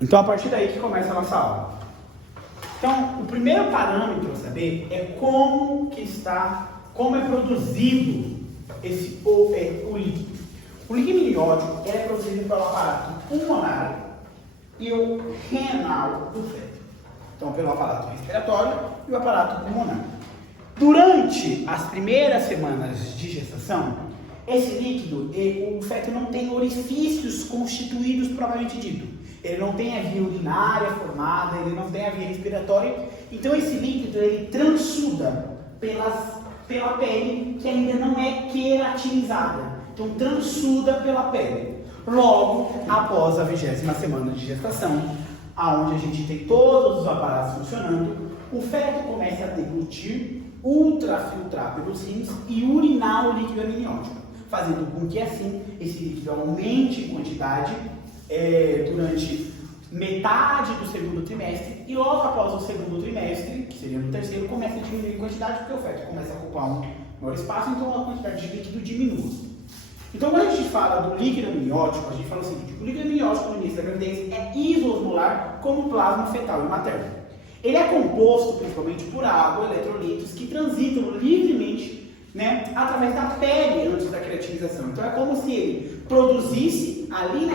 Então, a partir daí que começa a nossa aula. Então, o primeiro parâmetro a saber é como é produzido o líquido. O líquido amniótico é produzido pelo aparato pulmonar e o renal do feto. Então, pelo aparato respiratório e o aparato pulmonar. Durante as primeiras semanas de gestação, esse líquido, o feto não tem orifícios constituídos propriamente dito. Ele não tem a via urinária formada, ele não tem a via respiratória. Então esse líquido ele transsuda pela pele que ainda não é queratinizada. Então transsuda pela pele. Logo, após a 20ª semana de gestação, aonde a gente tem todos os aparatos funcionando, o feto começa a deglutir, ultrafiltrar pelos rins e urinar o líquido amniótico, fazendo com que assim esse líquido aumente em quantidade durante metade do segundo trimestre e logo após o segundo trimestre, que seria no terceiro, começa a diminuir em quantidade porque o feto começa a ocupar um maior espaço, então a quantidade de líquido diminui. Então quando a gente fala do líquido amniótico, a gente fala o seguinte: o líquido amniótico no início da gravidez é isosmolar como plasma fetal e materno. Ele é composto principalmente por água, eletrolitos que transitam livremente, né, através da pele antes da queratinização. Então é como se ele produzisse ali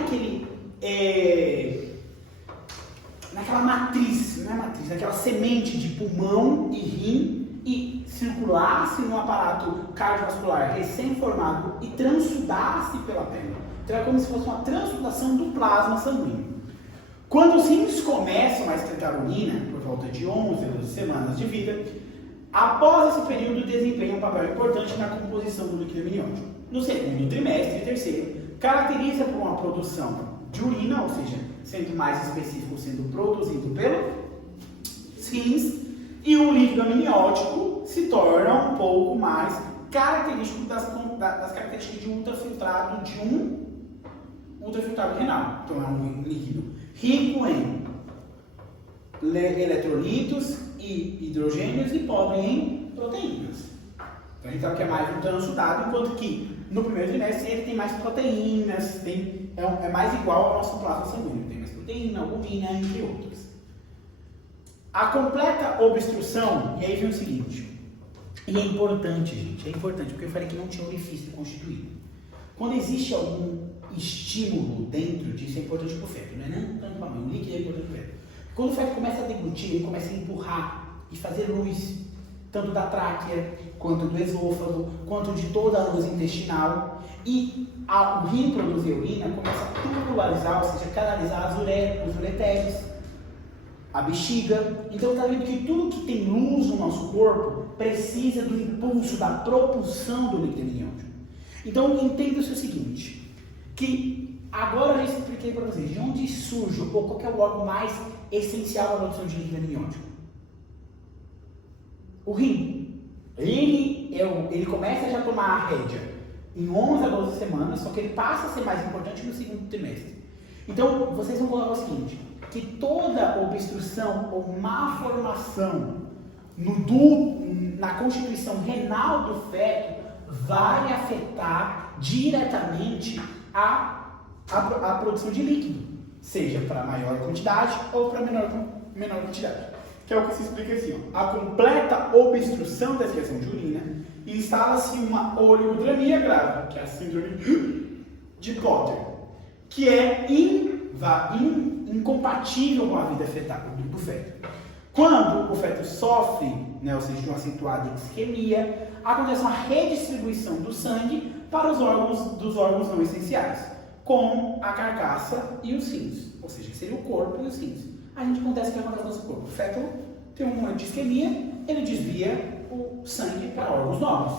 naquela matriz, naquela semente de pulmão e rim e circulasse no aparato cardiovascular recém-formado e transsudasse pela pele. Então é como se fosse uma transsudação do plasma sanguíneo. Quando os rins começam a excretar urina, por volta de 11 a 12 semanas de vida, após esse período desempenha um papel importante na composição do líquido amniótico. No segundo trimestre e terceiro, caracteriza por uma produção de urina, ou seja, sendo mais específico, sendo produzido pelos rins, e o líquido amniótico se torna um pouco mais característico das características de ultrafiltrado ultrafiltrado renal. Então é um líquido rico em eletrolitos e hidrogênios e pobre em proteínas. Então a gente sabe que é mais um transudado, enquanto que no primeiro trimestre ele tem mais proteínas, é mais igual ao nosso plasma sanguíneo, tem mais proteína, albumina, entre outras. A completa obstrução, e aí vem o seguinte, e é importante, gente, porque eu falei que não tinha orifício constituído. Quando existe algum estímulo dentro disso, é importante para o feto, não é nem tanto para a mãe, o líquido é importante para o feto. Quando o feto começa a deglutir, ele começa a empurrar e fazer luz, tanto da tráquea, quanto do esôfago, quanto de toda a luz intestinal, e ao rim produzir urina, começa a tubularizar, ou seja, canalizar os ureteres, a bexiga. Então está vendo que tudo que tem luz no nosso corpo precisa do impulso, da propulsão do líquido amniótico. Então entenda-se o seguinte, que agora eu já expliquei para vocês de onde surge ou qual é o órgão mais essencial para a produção de líquido amniótico. O rim. Ele começa já a tomar a rédea em 11 a 12 semanas, só que ele passa a ser mais importante no segundo trimestre. Então, vocês vão colocar o seguinte, que toda obstrução ou má formação na constituição renal do feto vai afetar diretamente a produção de líquido, seja para maior quantidade ou para menor quantidade. Que é o que se explica assim, ó. A completa obstrução da excreção de urina instala-se uma oligodramia grave, que é a síndrome de Potter, que é incompatível com a vida fetal do feto. Quando o feto sofre, ou seja, de uma acentuada isquemia, acontece uma redistribuição do sangue para os órgãos não essenciais, como a carcaça e os rins, ou seja, que seria o corpo e os rins. A gente acontece o que acontece no nosso corpo. O feto tem um momento de isquemia, ele desvia o sangue para órgãos nobres,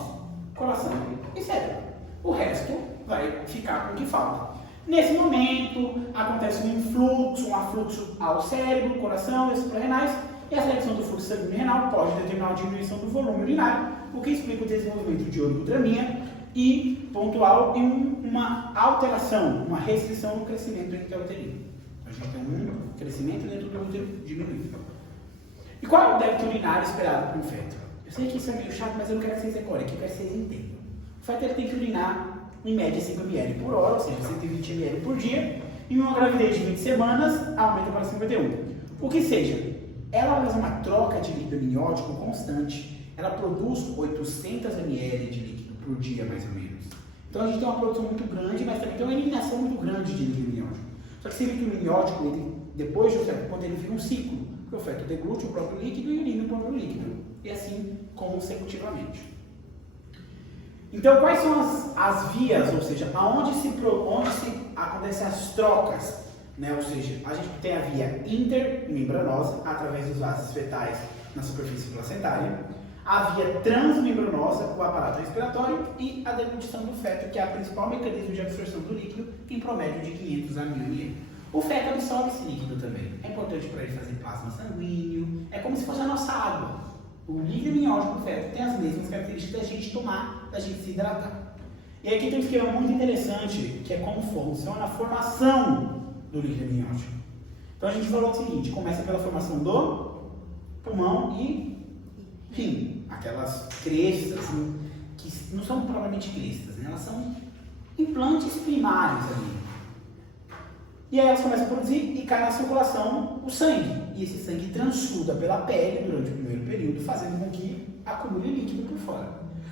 coração e cérebro. O resto vai ficar com o que falta. Nesse momento, acontece um afluxo ao cérebro, coração e suprarrenais, e a seleção do fluxo sanguíneo renal pode determinar a diminuição do volume urinário, o que explica o desenvolvimento de oligodramia e pontual e uma alteração, uma restrição no crescimento intrauterino. A gente tem um crescimento dentro do útero diminuído. E qual é o débito urinário esperado para um feto? Eu sei que isso é meio chato, mas eu não quero que vocês decorem, eu quero que vocês entendam. O feto ele tem que urinar em média 5 ml por hora, ou seja, 120 ml por dia, Em uma gravidez de 20 semanas, aumenta para 51. O que seja, ela faz uma troca de líquido amniótico constante. Ela produz 800 ml de líquido por dia, mais ou menos. Então a gente tem uma produção muito grande, mas também tem uma eliminação muito grande de líquido amniótico. Só que esse líquido amniótico, ele, depois de um certo ponto, ele vira um ciclo. Porque o feto deglute o próprio líquido e urina o próprio líquido. E assim consecutivamente. Então, quais são as vias, ou seja, onde se acontecem as trocas? Né? Ou seja, a gente tem a via intermembranosa, através dos vasos fetais na superfície placentária, a via transmembranosa, o aparato respiratório, e a deglutição do feto, que é o principal mecanismo de absorção do líquido, em promédio de 500 a 1000 ml. O feto absorve esse líquido também. É importante para ele fazer plasma sanguíneo, é como se fosse a nossa água. O líquido amniótico do feto tem as mesmas características da gente tomar, da gente se hidratar. E aqui tem um esquema muito interessante, que é como funciona a formação do líquido amniótico. Então a gente falou o seguinte, começa pela formação do pulmão e rim. Aquelas crestas, que não são propriamente crestas, né? Elas são implantes primários ali. E aí elas começam a produzir e cai na circulação o sangue. E esse sangue transsuda pela pele durante o primeiro período, fazendo com que acumule líquido por fora.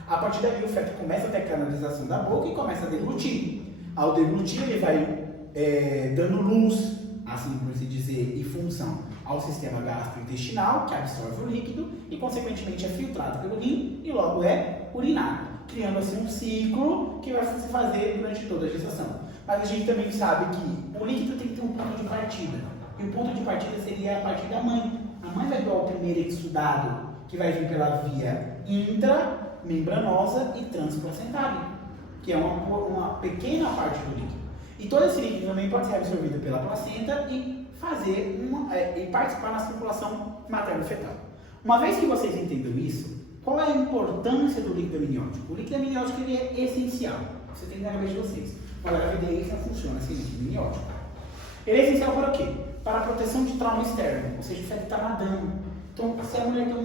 A partir daí o feto começa a ter canalização da boca e começa a deglutir. Ao deglutir ele vai dando luz, assim por se dizer, e função ao sistema gastrointestinal, que absorve o líquido e consequentemente é filtrado pelo rim e logo é urinado, criando assim um ciclo que vai se fazer durante toda a gestação. Mas a gente também sabe que o líquido tem que ter um ponto de partida. E o ponto de partida seria a partir da mãe. A mãe vai doar o primeiro exudado, que vai vir pela via intramembranosa e transplacentária, que é uma pequena parte do líquido. E todo esse líquido também pode ser absorvido pela placenta e e participar na circulação materno-fetal. Uma vez que vocês entendam isso, qual é a importância do líquido amniótico? O líquido amniótico ele é essencial. Você tem que dar na cabeça de vocês. Olha, a gravidez não funciona sem líquido amniótico. Ele é essencial para o quê? Para a proteção de trauma externo, ou seja, o feto está nadando. Então, se a mulher tem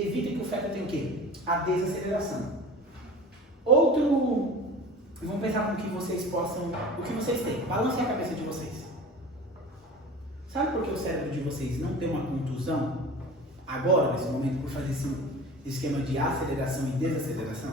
evita que o feto tenha o quê? A desaceleração. Vamos pensar com o que vocês têm. Balancem a cabeça de vocês. Sabe por que o cérebro de vocês não tem uma contusão agora, nesse momento, por fazer esse esquema de aceleração e desaceleração?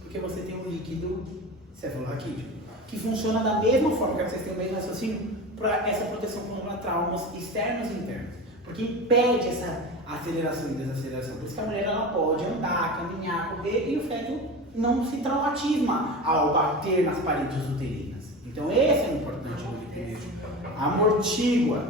Porque você tem um líquido cefalorraquídeo, que funciona da mesma forma, que vocês têm o mesmo raciocínio, para essa proteção contra traumas externos e internos. Porque impede essa aceleração e desaceleração. Por isso que a mulher ela pode andar, caminhar, correr e o feto não se traumatisma ao bater nas paredes uterinas. Então esse é o importante do líquido. Amortigua.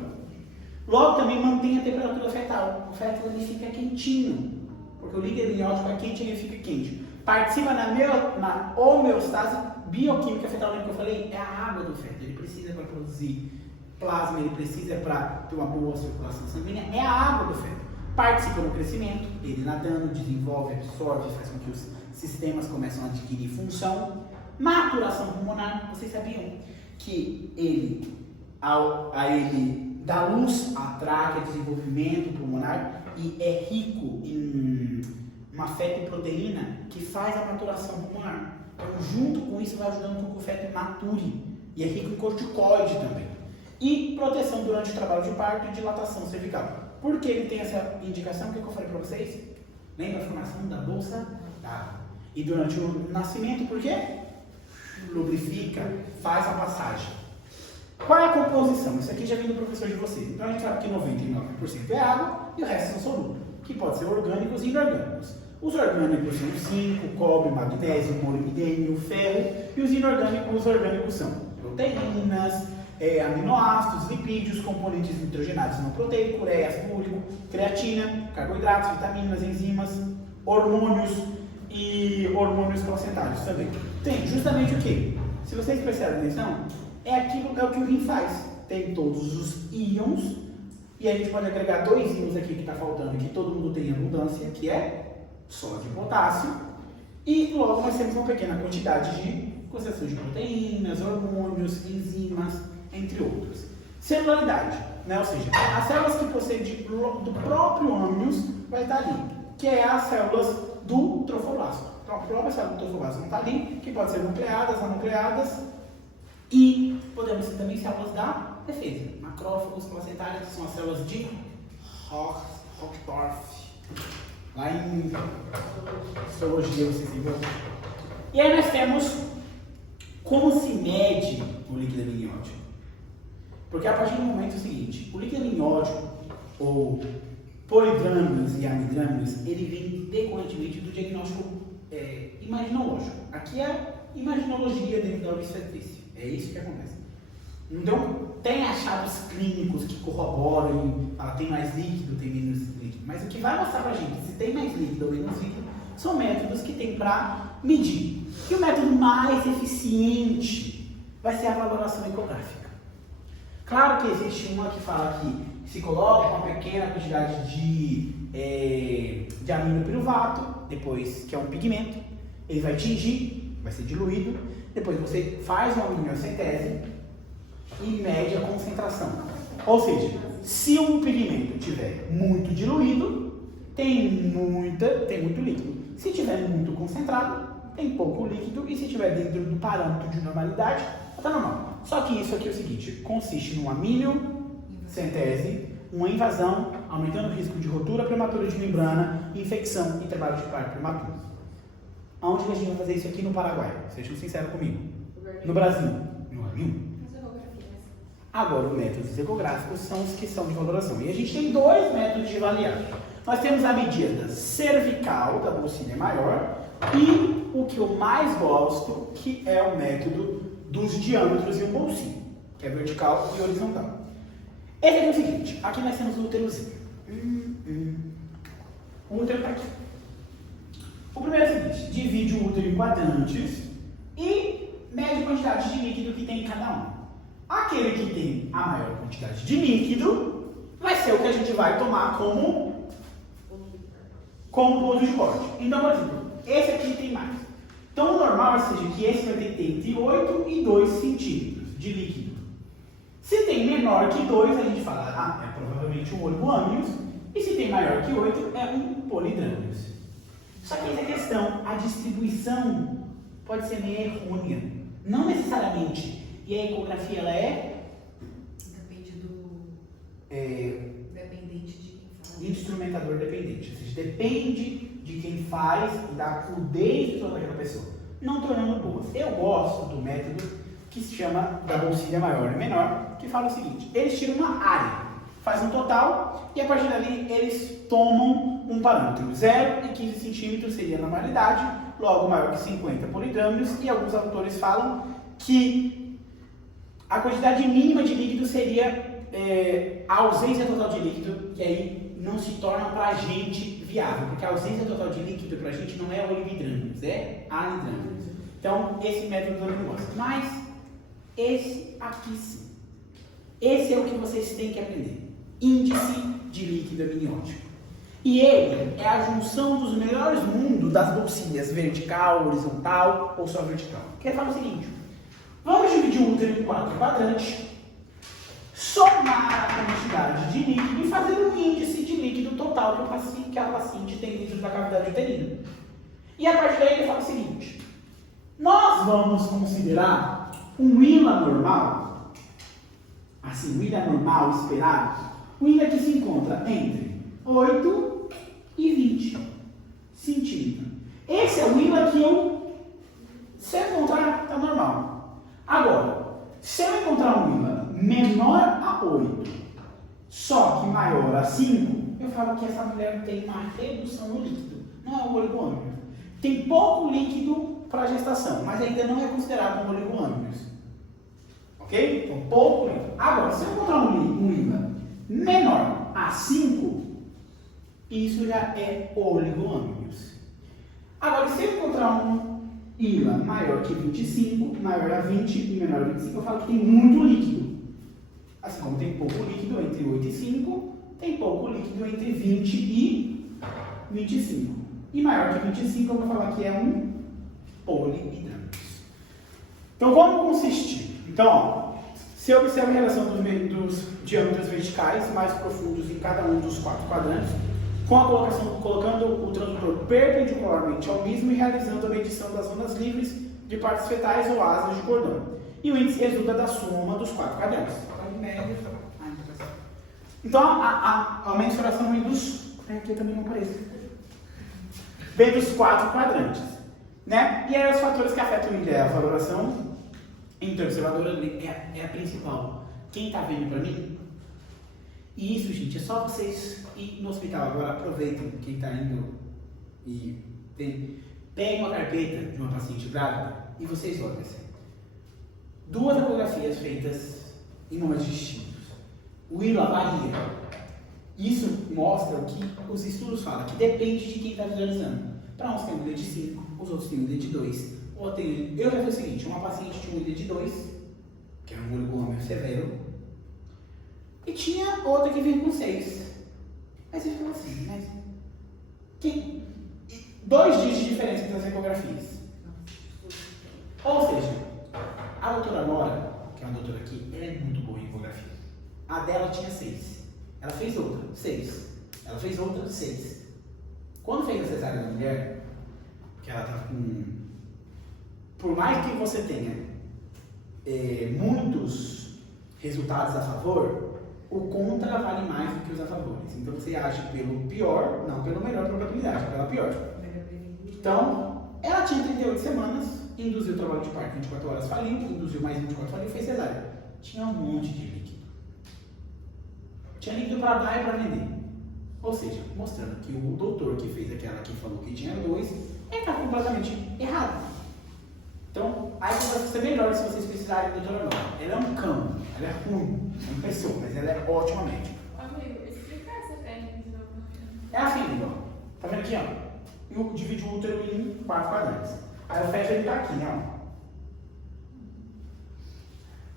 Logo também mantém a temperatura fetal. O feto ele fica quentinho, porque o líquido amniótico é quente e ele fica quente. Participa na homeostase bioquímica fetal. Lembra que eu falei? É a água do feto. Ele precisa para produzir plasma, ele precisa para ter uma boa circulação sanguínea. É a água do feto. Participa no crescimento, ele nadando, desenvolve, absorve, faz com que os sistemas começam a adquirir função. Maturação pulmonar. Vocês sabiam que ele dá luz à tráquea, desenvolvimento pulmonar, e é rico em uma fetoproteína que faz a maturação pulmonar. Então, junto com isso, vai ajudando com que o feto mature. E é rico em corticoide também. E proteção durante o trabalho de parto e dilatação cervical. Por que ele tem essa indicação? O que eu falei para vocês? Lembra a formação da bolsa d'água. E durante o nascimento, por quê? Lubrifica, faz a passagem. Qual é a composição? Isso aqui já vem do professor de vocês. Então a gente sabe que 99% é água e o resto são solúveis, que pode ser orgânicos e inorgânicos. Os orgânicos são zinco, cobre, magnésio, molibdênio, ferro, e os orgânicos são proteínas, aminoácidos, lipídios, componentes nitrogenados não proteicos, ureia, púrico, creatina, carboidratos, vitaminas, enzimas, hormônios e hormônios placentários também. Tem justamente o que? Se vocês prestarem atenção, é o que o rim faz. Tem todos os íons, e a gente pode agregar 2 íons aqui que está faltando, que todo mundo tem em abundância, que é sódio e potássio, e logo nós temos uma pequena quantidade de concentração de proteínas, hormônios, enzimas, entre outros. Celularidade, né? Ou seja, as células que possuem do próprio âmnios vai estar ali, que é as células do trofoblasto. Então a própria célula do trofoblasto não está ali, que pode ser nucleadas, anucleadas, E podemos ter também células da defesa. Macrófagos, placentários, que são as células de Hochdorf. Lá em histologia vocês viram. E aí nós temos como se mede o líquido amniótico. Porque a partir do momento é o seguinte, o líquido amniótico, ou polidrâminos e amidrâminos, ele vem decorrentemente do diagnóstico imaginológico. Aqui é a imaginologia dentro da obstetrícia. É isso que acontece. Então, tem achados clínicos que corroboram, tem mais líquido, tem menos líquido. Mas o que vai mostrar pra gente se tem mais líquido ou menos líquido são métodos que tem para medir. E o método mais eficiente vai ser a valoração ecográfica. Claro que existe uma que fala que se coloca uma pequena quantidade de aminopirruvato, depois que é um pigmento, ele vai tingir, vai ser diluído, depois você faz uma amniocentese e mede a concentração. Ou seja, se um pigmento tiver muito diluído, tem muito líquido. Se tiver muito concentrado, tem pouco líquido, e se estiver dentro do parâmetro de normalidade, está normal. Só que isso aqui é o seguinte, consiste numa amniocentese, uma invasão, aumentando o risco de rotura prematura de membrana, infecção e trabalho de parto prematuro. Aonde que a gente vai fazer isso aqui no Paraguai? Sejam sinceros comigo. No Brasil? Não é nenhum. Agora, os métodos ecográficos são os que são de valoração. E a gente tem dois métodos de avaliar. Nós temos a medida cervical da bolsilha maior e o que eu mais gosto, que é o método dos diâmetros e o bolsinho, que é vertical e horizontal. Esse aqui é o seguinte, aqui nós temos o úterozinho. O útero está aqui. O primeiro é o seguinte, divide o útero em quadrantes e mede a quantidade de líquido que tem em cada um. Aquele que tem a maior quantidade de líquido vai ser o que a gente vai tomar como ponto de corte. Então, por exemplo, esse aqui tem mais. Então, o normal seja que esse vai ter entre 8 e 2 centímetros de líquido. Se tem menor que 2, a gente fala, é provavelmente um oligoâmios. E se tem maior que 8, é um polidrâmios. Só que essa questão, a distribuição pode ser meio errônea. Não necessariamente. E a ecografia, ela é? Depende do... Dependente de quem faz. Instrumentador dependente. Ou seja, depende de quem faz e da crudez de toda aquela pessoa. Não tornando boas. Eu gosto do método que se chama da bolsilha maior e menor, que fala o seguinte, eles tiram uma área, fazem um total e a partir dali eles tomam um parâmetro. 0 e 15 centímetros seria a normalidade, logo maior que 50 polidramios, e alguns autores falam que a quantidade mínima de líquido seria a ausência total de líquido, que aí não se torna para a gente viável, porque a ausência total de líquido para a gente não é oligodramios, é anidramios. Então, esse método eu não gosto. Mas, esse aqui sim. Esse é o que vocês têm que aprender. Índice de líquido amniótico. E ele é a junção dos melhores mundos das bolsilhas, vertical, horizontal ou só vertical. Que ele fala o seguinte, vamos dividir o útero em 4 quadrantes, somar a quantidade de líquido e fazer um índice de líquido total que a paciente tem dentro da cavidade uterina. E a partir daí ele fala o seguinte, nós vamos considerar um ILA normal, assim, o ILA normal esperado, o ILA que se encontra entre 8 e 20 centímetros. Esse é o ILA que se eu encontrar, está normal. Agora, se eu encontrar um ILA menor a 8, só que maior a 5, eu falo que essa mulher tem uma redução no líquido. Não é um oligoâmio. Tem pouco líquido para a gestação, mas ainda não é considerado um oligoâmio. Ok? Então, pouco líquido. Agora, se eu encontrar um ILA menor a 5, isso já é oligoâmios. Agora, se eu encontrar um ILA maior que 25, maior a 20 e menor a 25, eu falo que tem muito líquido. Assim como tem pouco líquido entre 8 e 5, tem pouco líquido entre 20 e 25. E maior que 25, eu vou falar que é um polidrâmios. Então, como consistir? Então, ó, se eu observo a relação dos diâmetros verticais mais profundos em cada um dos 4 quadrantes, com a colocando o transdutor perpendicularmente ao mesmo e realizando a medição das zonas livres de partes fetais ou asas de cordão. E o índice resulta da soma dos 4 quadrantes. Então, a mensuração vem dos... Aqui também não aparece. Vem dos 4 quadrantes. Né? E aí os fatores que afetam o índice é a valoração interobservadora é a principal. Quem está vendo para mim? E isso, gente, é só vocês ir no hospital. Agora aproveitem quem está indo e pegue uma carpeta de uma paciente grávida e vocês olhem assim. 2 ecografias feitas em momentos distintos. O ILA varia. Isso mostra o que os estudos falam, que depende de quem está visualizando. Para uns tem um ID de 5, os outros têm um ID de 2. Eu já fiz o seguinte, uma paciente tinha um ID de 2, que era um olho gômeo severo, e tinha outra que vinha com 6. Aí você ficou assim, mas... 2 dias de diferença entre as ecografias. Ou seja, a doutora Nora, que é uma doutora aqui, ela é muito boa em ecografia. A dela tinha 6. Ela fez outra, 6. Ela fez outra, 6. Quando fez a cesárea da mulher, que ela estava com... Por mais que você tenha muitos resultados a favor, o contra vale mais do que os a favores. Então você age pelo pior, não pelo melhor probabilidade, pela pior. Então, ela tinha 38 semanas, induziu o trabalho de parto 24 horas, faliu, induziu mais 24 faliu, fez cesárea. Tinha um monte de líquido. Tinha líquido para dar e para vender. Ou seja, mostrando que o doutor que fez aquela que falou que tinha 2, está completamente errado. Então, aí vai ser melhor se vocês precisarem da doutora Nora. Ela é um cão, ela é ruim, é uma pessoa, mas ela é ótima médica. Amigo, explica essa técnica de novo. É assim, ó. Tá vendo aqui, ó? Eu divido o útero em 4 quadrantes. Aí o feto ele tá aqui, ó.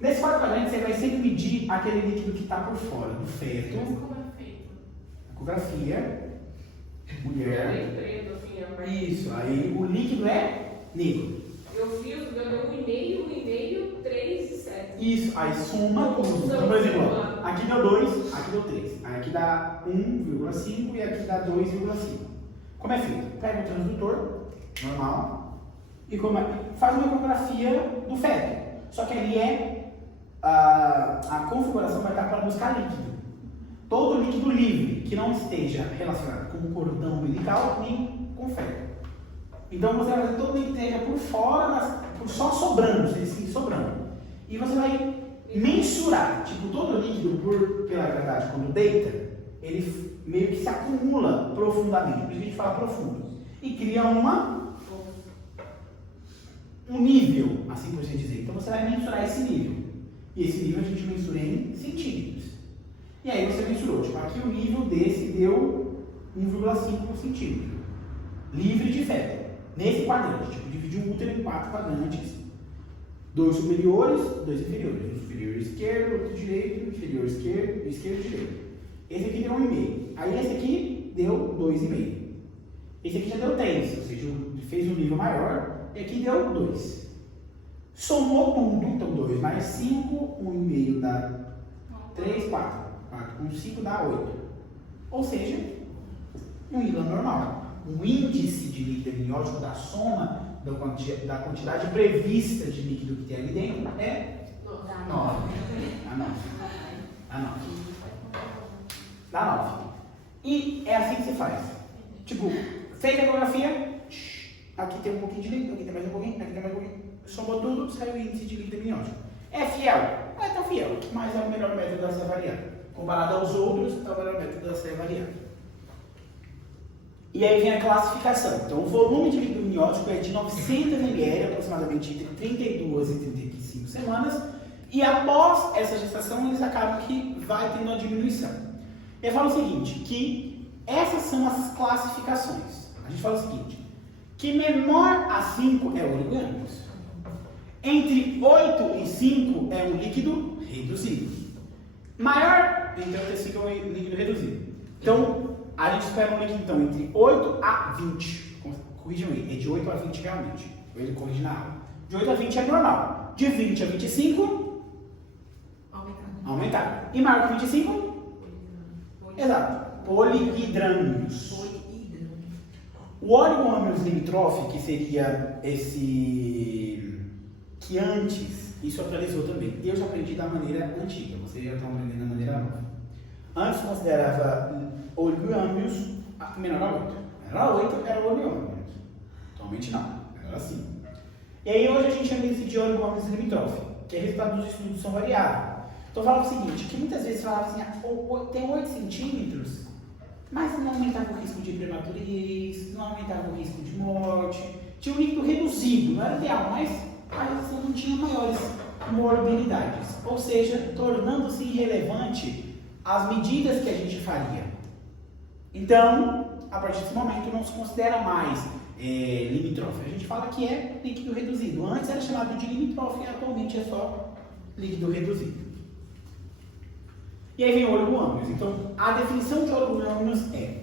Nesse 4 quadrantes, você vai sempre medir aquele líquido que está por fora do feto. Como é feito? Ecografia, mulher. É preto, assim, ó. Isso, aí o líquido é negro. Eu fiz, deu 1,5, 3 e 7. Isso, aí soma tudo. Então, por exemplo, aqui deu 2, aqui deu 3. Aí aqui dá 1,5 e aqui dá 2,5. Como é feito? Pega o transdutor, normal, e faz uma ecografia do feto. Só que ali a configuração vai estar para buscar líquido. Todo líquido livre que não esteja relacionado com o cordão umbilical nem com o feto. Então você vai fazer todo líquido que esteja por fora, só sobrando, assim, sobrando. E você vai mensurar, tipo, todo líquido pela gravidade, quando deita, ele meio que se acumula profundamente, por isso que a gente fala profundo. E cria um nível, assim por assim dizer. Então você vai mensurar esse nível. E esse nível a gente mensura em centímetros. E aí você mensurou, tipo, aqui o nível desse deu 1,5 centímetro. Livre de feto. Nesse quadrante, tipo, dividiu o útero em 4 quadrantes. 2 superiores, 2 inferiores. Um superior esquerdo, outro direito, inferior esquerdo e direito. Esse aqui deu 1,5. Aí esse aqui deu 2,5. Esse aqui já deu 3, ou seja, fez um nível maior. E aqui deu 2. Somou tudo, então 2 mais 5, 1,5 dá 3, 4. 4 com 5 dá 8. Ou seja, um ILA normal. Um índice de líquido amniótico da soma da quantidade prevista de líquido que tem ali dentro é 9. Dá 9. Dá 9. E é assim que se faz. Tipo, fez a ecografia, aqui tem um pouquinho de líquido, aqui tem mais um pouquinho, aqui tem mais um pouquinho. Somou tudo, saiu o índice de líquido amniótico. É fiel? Não é tão fiel, mas é o melhor método a ser avaliado. Comparado aos outros, é o melhor método a ser avaliado. E aí vem a classificação. Então, o volume de líquido amniótico é de 900 ml, aproximadamente entre 32 e 35 semanas. E após essa gestação, eles acabam que vai tendo uma diminuição. Eu falo o seguinte, que essas são as classificações. A gente fala o seguinte, que menor a 5 é oligâmeos. Entre 8 e 5 é um líquido reduzido. Maior, então, até 5 é um líquido reduzido. Então, a gente espera um líquido, então, entre 8 a 20. Corrijam aí, é de 8 a 20 realmente. Ele corrige na aula. De 8 a 20 é normal. De 20 a 25, aumentar. E maior que 25? Exato. Polihidranos. O oligômeros limítrofe, que seria esse que antes isso atualizou também. Eu já aprendi da maneira antiga, vocês já estão aprendendo da maneira nova. Antes considerava olho âmbios menor a 8. Menor a 8 era olho âmbios. Atualmente não, era assim. E aí hoje a gente chama isso de olho âmbios limítrofe, que é resultado dos estudos são variáveis. Então eu falava o seguinte, que muitas vezes falava assim, tem 8 centímetros, mas não aumentava o risco de prematurez, não aumentava o risco de morte, tinha um líquido reduzido, não era ideal, mas assim, não tinha maiores morbilidades, ou seja, tornando-se irrelevante as medidas que a gente faria. Então, a partir desse momento não se considera mais limítrofe, a gente fala que é líquido reduzido. Antes era chamado de limítrofe, atualmente é só líquido reduzido. E aí vem o olho âmbios. Então, a definição de olho âmbios é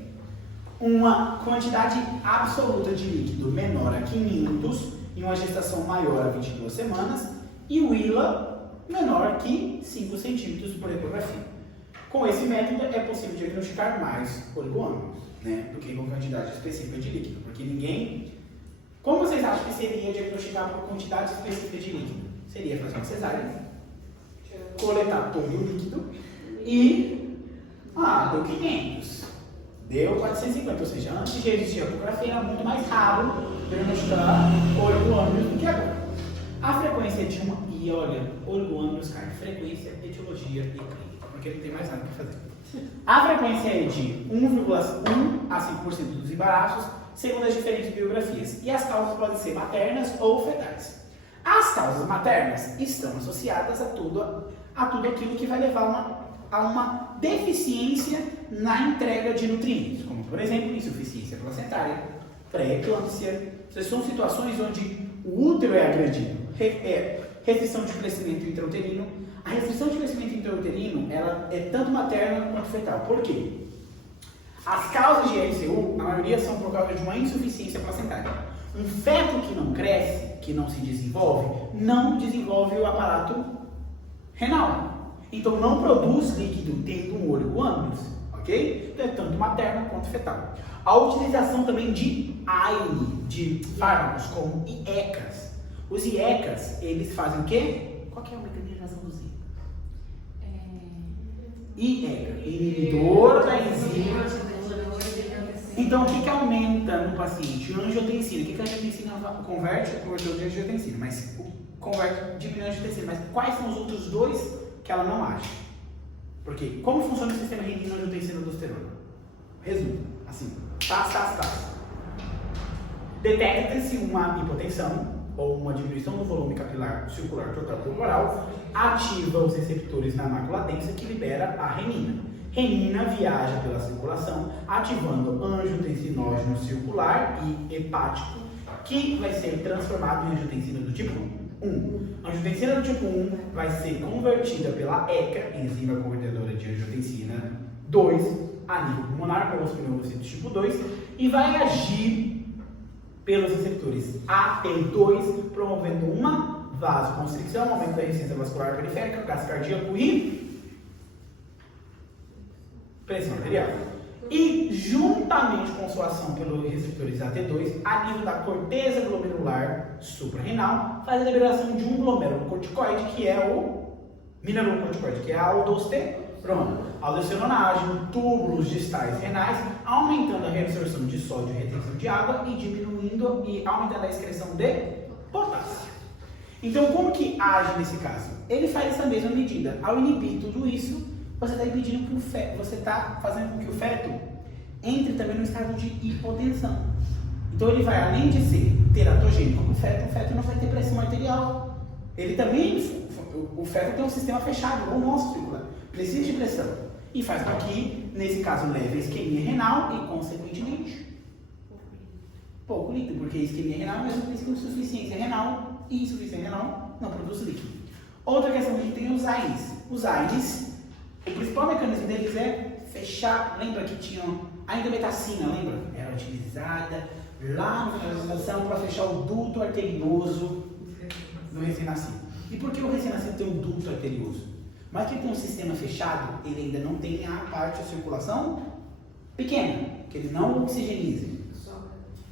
uma quantidade absoluta de líquido menor a 500 em uma gestação maior a 22 semanas e o ILA menor que 5 centímetros por ecografia. Com esse método é possível diagnosticar mais olho âmbios, né, do que com quantidade específica de líquido, porque ninguém... Como vocês acham que seria diagnosticar por quantidade específica de líquido? Seria fazer uma cesárea, coletar todo o líquido e... deu 500. Deu 450, ou seja, antes de existir a ecografia era muito mais raro diagnosticar olho âmbios do que agora. A frequência de uma... E olha, olho âmbios cai frequência, etiologia e clínica, porque não tem mais nada para fazer. A frequência é de 1,1 a 5% dos embaraços, segundo as diferentes biografias. E as causas podem ser maternas ou fetais. As causas maternas estão associadas a tudo aquilo que vai levar a uma deficiência na entrega de nutrientes, como por exemplo, insuficiência placentária, pré-eclâmpsia. Essas são situações onde o útero é agredido. Restrição de crescimento intrauterino. A restrição de crescimento intrauterino ela é tanto materna quanto fetal. Por quê? As causas de RCU, a maioria são por causa de uma insuficiência placentária. Um feto que não cresce, que não se desenvolve, não desenvolve o aparato renal. Então não produz líquido tendo um olho âmbios, ok? Então é tanto materno quanto fetal. A utilização também de AINE, de fármacos como IECAS. Os IECAS, eles fazem o quê? Qual que é a mecanismo dos IECAS? IECA, inibidor da enzima. Então o que aumenta no paciente? Angiotensina. O que a angiotensina converte? Converteu de angiotensina, mas diminui a angiotensina. Mas quais são os outros dois que ela não age? Porque como funciona o sistema renina, angiotensina e aldosterona? Resumo, assim, passa. Detecta-se uma hipotensão ou uma diminuição do volume capilar circular total corporal, ativa os receptores na mácula densa que libera a renina. Renina viaja pela circulação, ativando angiotensinógeno circular e hepático, que vai ser transformado em angiotensina do tipo 1. A angiotensina do tipo 1 vai ser convertida pela ECA, enzima convertedora de angiotensina 2, a nível pulmonar, pelos pneumocitos tipo 2, e vai agir pelos receptores AP2, promovendo uma vasoconstricção, aumento da resistência vascular periférica, gasto cardíaco e pressão arterial. E, juntamente com sua ação pelos receptores AT2, a nível da corteza glomerular suprarrenal, faz a liberação de um glomerulocorticoide, que é o mineralocorticoide, que é a aldosterona. Aldosteronagem, túbulos distais renais, aumentando a reabsorção de sódio e retenção de água e diminuindo e aumentando a excreção de potássio. Então, como que age nesse caso? Ele faz essa mesma medida. Ao inibir tudo isso, você está impedindo que o feto, você está fazendo com que o feto entre também no estado de hipotensão. Então, ele vai, além de ser teratogênico no feto, o feto não vai ter pressão arterial. Ele também, o feto tem um sistema fechado, ou nosso circular, precisa de pressão. E faz com que, nesse caso, leve a isquemia renal e, consequentemente, pouco líquido, porque isquemia renal é a mesma coisa que insuficiência renal, e insuficiência renal não produz líquido. Outra questão que a gente tem é os AINES. Os AINES, o principal mecanismo deles é fechar, lembra que tinham a indometacina, lembra? Era utilizada lá na finalização para fechar o duto arterioso do recém-nascido. E por que o recém-nascido tem um duto arterioso? Mas que tem um sistema fechado, ele ainda não tem a parte de circulação pequena, que ele não oxigeniza.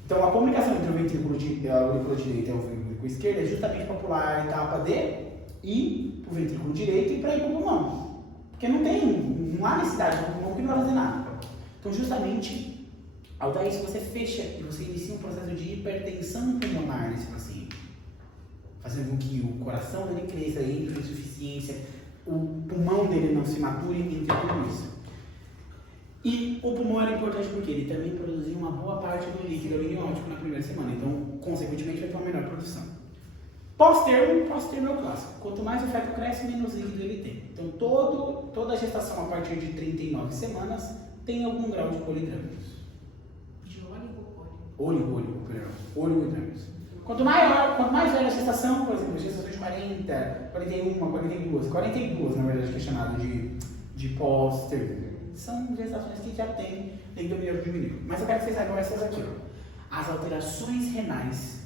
Então a comunicação entre o ventrículo direito e o ventrículo esquerdo é justamente para pular a etapa de ir para o ventrículo direito e para ir para o pulmão. Porque não há necessidade do pulmão que não vai fazer nada. Então, justamente, ao dar isso, você fecha e você inicia um processo de hipertensão pulmonar nesse paciente, fazendo com que o coração dele cresça, entre em insuficiência, o pulmão dele não se mature, entre tudo isso. E o pulmão era importante porque ele também produzia uma boa parte do líquido amniótico na primeira semana, então, consequentemente, vai ter uma melhor produção. Pós-termo é o clássico. Quanto mais o feto cresce, menos líquido ele tem. Então, toda a gestação a partir de 39 semanas tem algum grau de polidrâmicos. De Oligodrâmicos. Quanto mais velha a gestação, por exemplo, gestação de 40, 41, 42, na verdade, que é chamado de pós-termo. São gestações que já tem líquido amniótico diminuído. Mas eu quero que vocês saibam essas aqui. Ó. As alterações renais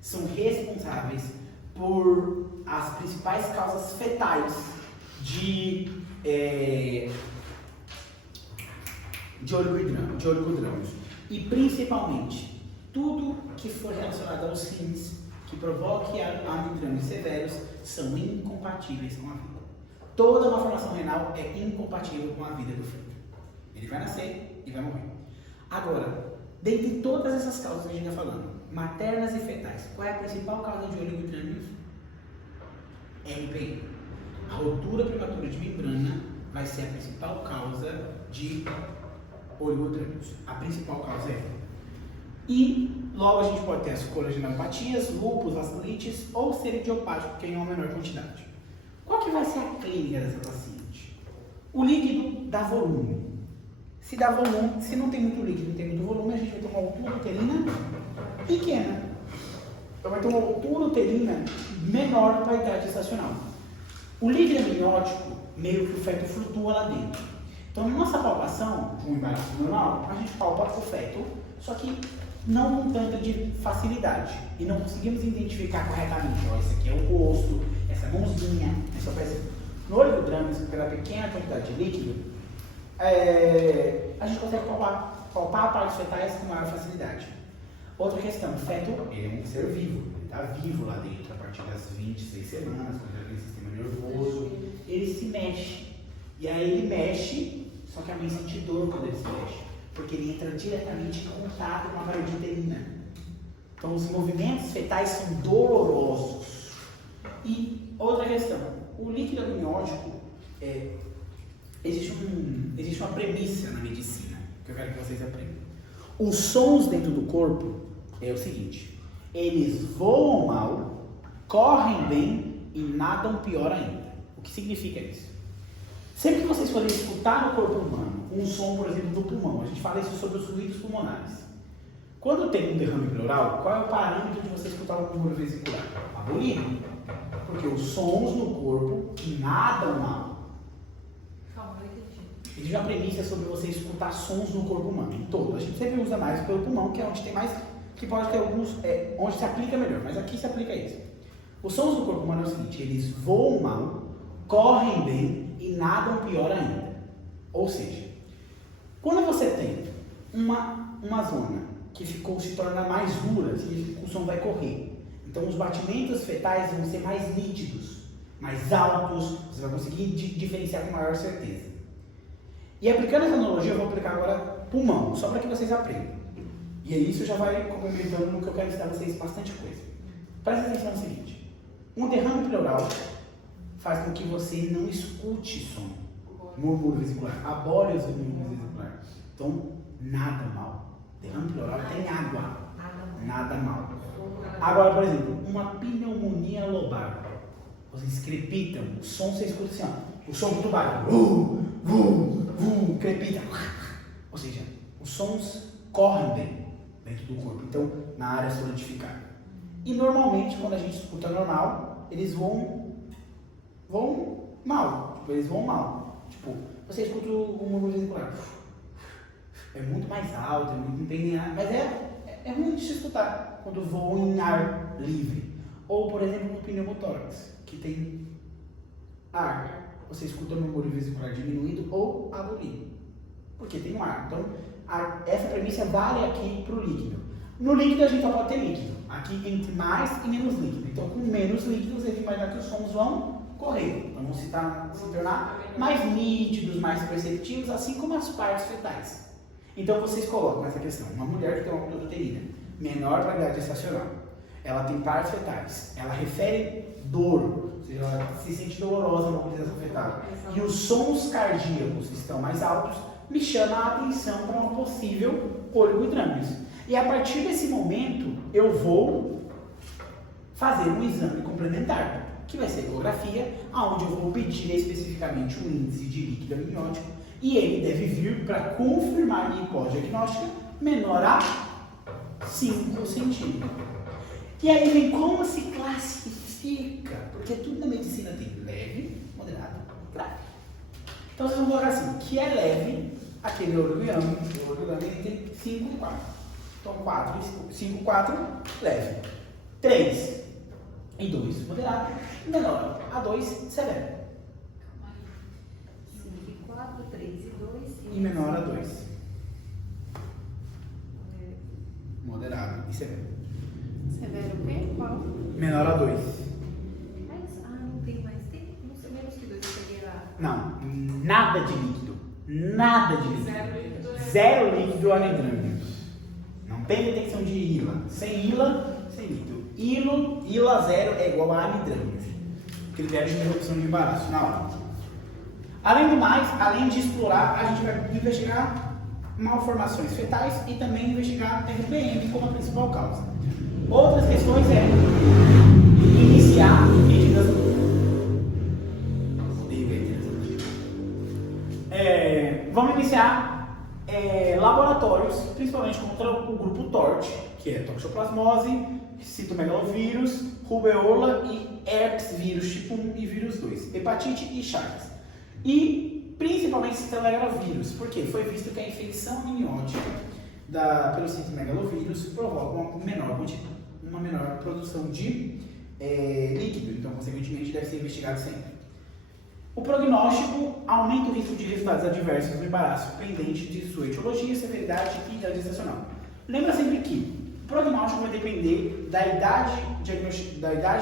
são responsáveis por as principais causas fetais de oligodrâmicos. E principalmente, tudo que for relacionado aos rins, que provoque amnitrâmicos severos, são incompatíveis com a vida. Toda uma formação renal é incompatível com a vida do feto. Ele vai nascer e vai morrer. Agora, dentre todas essas causas que a gente está falando, maternas e fetais, qual é a principal causa de oligodrâmicos? RPI. A ruptura prematura de membrana vai ser a principal causa de oligodrâmicos. A principal causa é. E logo a gente pode ter as coragenopatias, lúpus, vasculites ou ser idiopático, que é em uma menor quantidade. Qual que vai ser a clínica dessa paciente? O líquido dá volume. Se dá volume, se não tem muito líquido, não tem muito volume, a gente vai ter uma altura uterina pequena. Então vai ter uma altura uterina menor para a idade gestacional. O líquido amniótico, meio que o feto flutua lá dentro. Então, na nossa palpação, com o embaraço normal, a gente palpa o feto, só que não com tanta de facilidade. E não conseguimos identificar corretamente. Ó, esse aqui é o rosto, essa mãozinha, essa peça. No oligodrâmicos, pela pequena quantidade de líquido, a gente consegue palpar a parte fetais com maior facilidade. Outra questão, o feto ele é um ser vivo, ele está vivo lá dentro a partir das 26 semanas, quando ele tem sistema nervoso, ele se mexe. E aí ele mexe, só que a mãe sente dor quando ele se mexe, porque ele entra diretamente em contato com a parede uterina. Então os movimentos fetais são dolorosos. E outra questão, o líquido amniótico, existe uma premissa na medicina que eu quero que vocês aprendam. Os sons dentro do corpo é o seguinte: eles voam mal, correm bem e nadam pior ainda. O que significa isso? Sempre que vocês forem escutar no corpo humano um som, por exemplo, do pulmão, a gente fala isso sobre os ruídos pulmonares. Quando tem um derrame pleural, qual é o parâmetro de você escutar o murmúrio vesicular? A bolina. Porque os sons no corpo nadam mal. Existe uma premissa sobre você escutar sons no corpo humano, todo. A gente sempre usa mais pelo pulmão, que é onde tem mais, que pode ter alguns, onde se aplica melhor, mas aqui se aplica isso. Os sons do corpo humano é o seguinte: eles voam mal, correm bem e nadam pior ainda. Ou seja, quando você tem uma zona que se torna mais dura, significa que o som vai correr. Então os batimentos fetais vão ser mais nítidos, mais altos, você vai conseguir diferenciar com maior certeza. E aplicando essa analogia, eu vou aplicar agora pulmão, só para que vocês aprendam. E aí isso já vai complementando no que eu quero ensinar vocês bastante coisa. Presta atenção no seguinte: um derrame pleural faz com que você não escute som, murmúrio vesicular, abole os murmúrios vesiculares. Então, nada mal. Derrame pleural tem água, nada mal. Agora, por exemplo, uma pneumonia lobar. Vocês crepitam, o som você escuta assim, ó, o som do tubarão, crepita. Ou seja, os sons correm bem dentro do corpo, então na área solidificada. E normalmente, quando a gente escuta normal, eles vão mal. Eles vão mal. Tipo, você escuta o murmúrio vesicular. É muito mais alto, não tem nem ar, mas é ruim de se escutar quando voam em ar livre. Ou, por exemplo, no pneumotórax, que tem ar. Você escuta o murmúrio vesicular diminuído ou abolido, porque tem um ar. Então, essa premissa vale aqui para o líquido. No líquido a gente só pode ter líquido. Aqui entre mais e menos líquido. Então, com menos líquido, vocês imaginam que os sons vão correr. Então vão se tornar mais nítidos, mais perceptivos, assim como as partes fetais. Então vocês colocam essa questão, uma mulher que tem uma conduta uterina menor para a idade gestacional, ela tem partes fetais, ela refere dor, ou seja, ela se sente dolorosa na mobilização fetal, e os sons cardíacos estão mais altos, me chama a atenção para uma possível oligohidrâmios. E a partir desse momento, eu vou fazer um exame complementar, que vai ser a ecografia, onde eu vou pedir especificamente um índice de líquido amniótico, e ele deve vir para confirmar a minha hipótese diagnóstica menor a 5 centímetros. E aí vem como se classifica, porque tudo na medicina tem leve, moderado e grave. Então vocês vão colocar assim, que é leve, aquele oligohidrame entre 5 e 4. Então 5 e 4, leve. 3 e 2, moderado. Menor a 2, severo. 5 e 4, 3 e 2. E menor a 2. Moderado e severo. Severo o quê? Qual? Menor a 2. Não tem mais. Tem não sei, menos que 2 seria. Não, nada de líquido. Nada de líquido. Zero líquido anidramios. Não tem detecção de ILA. Sem ILA, sem líquido. ILA 0 é igual a anidramios. Critério de interrupção de embaraço na hora. Além do mais, além de explorar, a gente vai investigar malformações fetais e também investigar RPM como a principal causa. Outras questões é iniciar medidas. Vamos iniciar laboratórios, principalmente contra o grupo TORT, que é toxoplasmose, citomegalovírus, rubeola e herpes vírus tipo 1 e vírus 2, hepatite e Chagas. E principalmente citomegalovírus, porque foi visto que a infecção amniótica pelo citomegalovírus provoca uma menor produção de líquido, então consequentemente deve ser investigado sempre. O prognóstico aumenta o risco de resultados adversos no embaraço, pendente de sua etiologia, severidade e idade gestacional. Lembra sempre que o prognóstico vai depender da idade e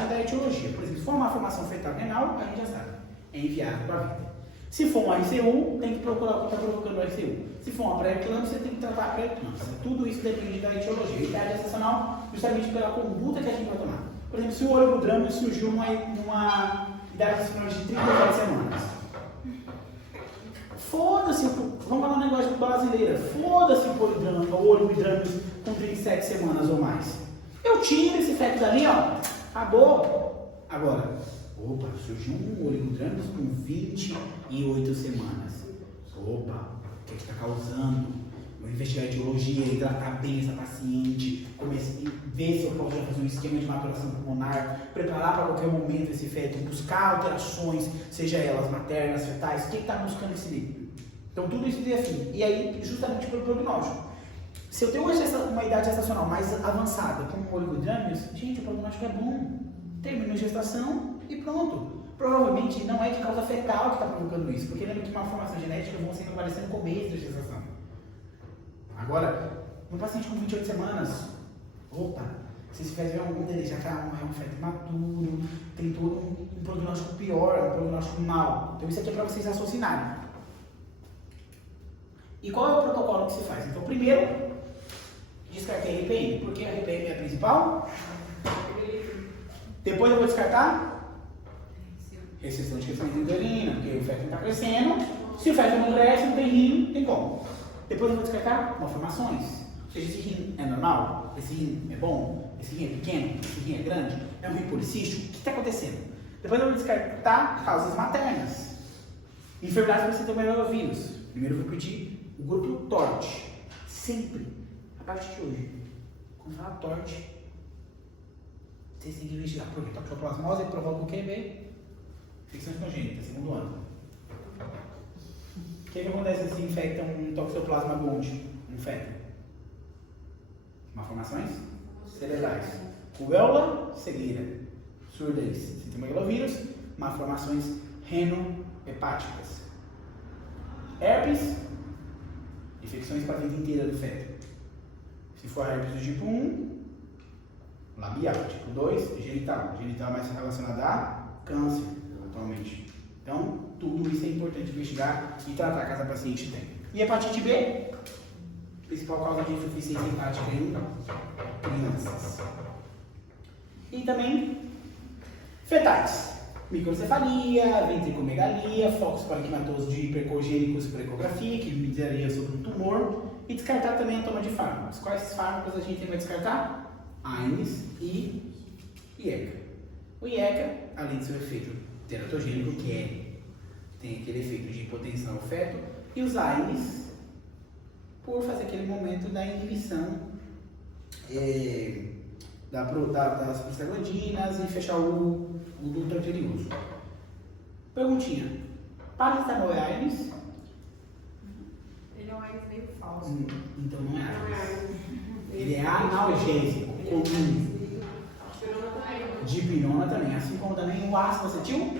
da etiologia. Por exemplo, se for uma formação fetal renal, a gente já sabe, é enviado para a vida. Se for um RCU, tem que procurar o que está provocando o RCU. Se for uma pré-eclâmpsia, tem que tratar a pré-eclâmpsia. Tudo isso depende da etiologia. A idade gestacional, justamente pela conduta que a gente vai tomar. Por exemplo, se o oligohidrame surgiu numa idade gestacional de 37 semanas. Foda-se, vamos falar um negócio brasileiro. Foda-se o oligohidrame com 37 semanas ou mais. Eu tiro esse feto dali, ó. Acabou. Agora, opa, surgiu um oligohidrame com 28 semanas. Opa, o que está causando? Vou investigar a etiologia, hidratar bem essa paciente, ver se eu posso fazer um esquema de maturação pulmonar, preparar para qualquer momento esse feto, buscar alterações, seja elas maternas, fetais, o que está buscando esse líquido. Então tudo isso define. E aí, justamente pelo prognóstico. Se eu tenho uma idade gestacional mais avançada, como oligohidrâmios, gente, o prognóstico é bom. Termina a gestação e pronto. Provavelmente não é de causa fetal que está provocando isso, porque lembra que uma formação genética vão sempre aparecer no começo da gestação. Agora, um paciente com 28 semanas, opa, se esse feto algum deles já é um feto maturo, tem todo um prognóstico pior, um prognóstico mau. Então isso aqui é para vocês raciocinarem. E qual é o protocolo que se faz? Então, primeiro, descartei a RPM, porque a RPM é a principal. Depois eu vou descartar restrição de crescimento uterino, porque o feto está crescendo. Se o feto não cresce, não tem rim, tem como. Depois eu vou descartar malformações. Ou seja, esse rim é normal? Esse rim é bom? Esse rim é pequeno? Esse rim é grande? É um rim policístico? O que está acontecendo? Depois eu vou descartar causas maternas. Enfermidades por citomegalovírus. Primeiro eu vou pedir o grupo TORT. Sempre, a partir de hoje. Quando falar TORT, vocês têm que investigar. Por quê? Toxoplasmose provoca o quê, B? Infecção congênita, segundo ano. O que acontece se infecta um toxoplasma gondii, um feto? Malformações cerebrais. Rubéola, cegueira. Surdez, citomegalovírus, malformações reno-hepáticas. Herpes, infecções para a vida inteira do feto. Se for herpes do tipo 1, labial. Tipo 2, genital. Genital mais relacionado a câncer, atualmente. Então, tudo isso é importante investigar e tratar caso a paciente tenha. E hepatite B? Principal causa de insuficiência hepática em crianças. E também fetais. Microcefalia, ventricomegalia, focos paraquimatosos de hipercogênicos por ecografia, que me diria sobre um tumor. E descartar também a toma de fármacos. Quais fármacos a gente vai descartar? AINES e IECA. O IECA, além de seu efeito teratogênico, tem aquele efeito de hipotensão ao feto, e os AINES, por fazer aquele momento da inibição das prostaglandinas e fechar o duto arterioso. Perguntinha: paracetamol é AINES? Ele é um AINES meio falso. Então não é AINES. Ele é analgésico comum. Dipirona também, assim como também o ácido acetil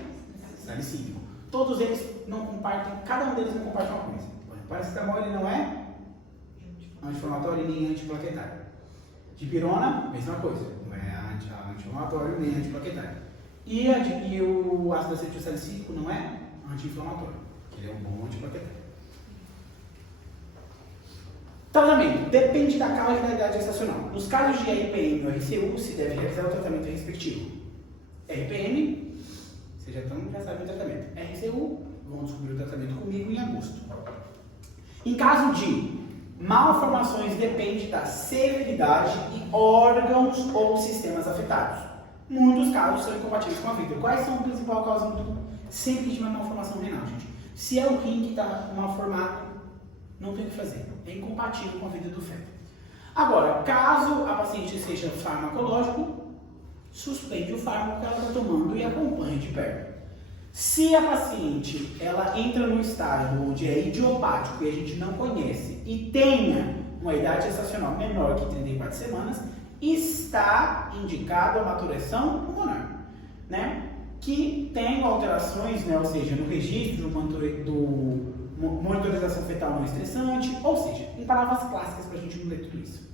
salicílico. Todos eles não compartem, cada um deles não comparte uma coisa. O paracetamol ele não é anti-inflamatório nem antiplaquetário. Dipirona, mesma coisa, não é anti-inflamatório nem antiplaquetário. E o ácido acetil salicílico não é anti-inflamatório, ele é um bom antiplaquetário. Tratamento. Depende da causa e da idade gestacional. Nos casos de RPM ou RCU, se deve realizar o tratamento respectivo. RPM, vocês já sabem o tratamento. RCU, vão descobrir o tratamento comigo em agosto. Em caso de malformações, depende da severidade e órgãos ou sistemas afetados. Muitos casos são incompatíveis com a vida. Quais são a principal causa sempre de uma malformação renal, gente? Se é o rim que está malformado, não tem o que fazer. É incompatível com a vida do feto. Agora, caso a paciente seja farmacológico, suspende o fármaco que ela está tomando e acompanhe de perto. Se a paciente ela entra no estágio onde é idiopático e a gente não conhece e tenha uma idade gestacional menor que 34 semanas, está indicado a maturação pulmonar, né? Que tem alterações, né? Ou seja, no registro do monitorização fetal não estressante, ou seja, em palavras clássicas para a gente não ler tudo isso.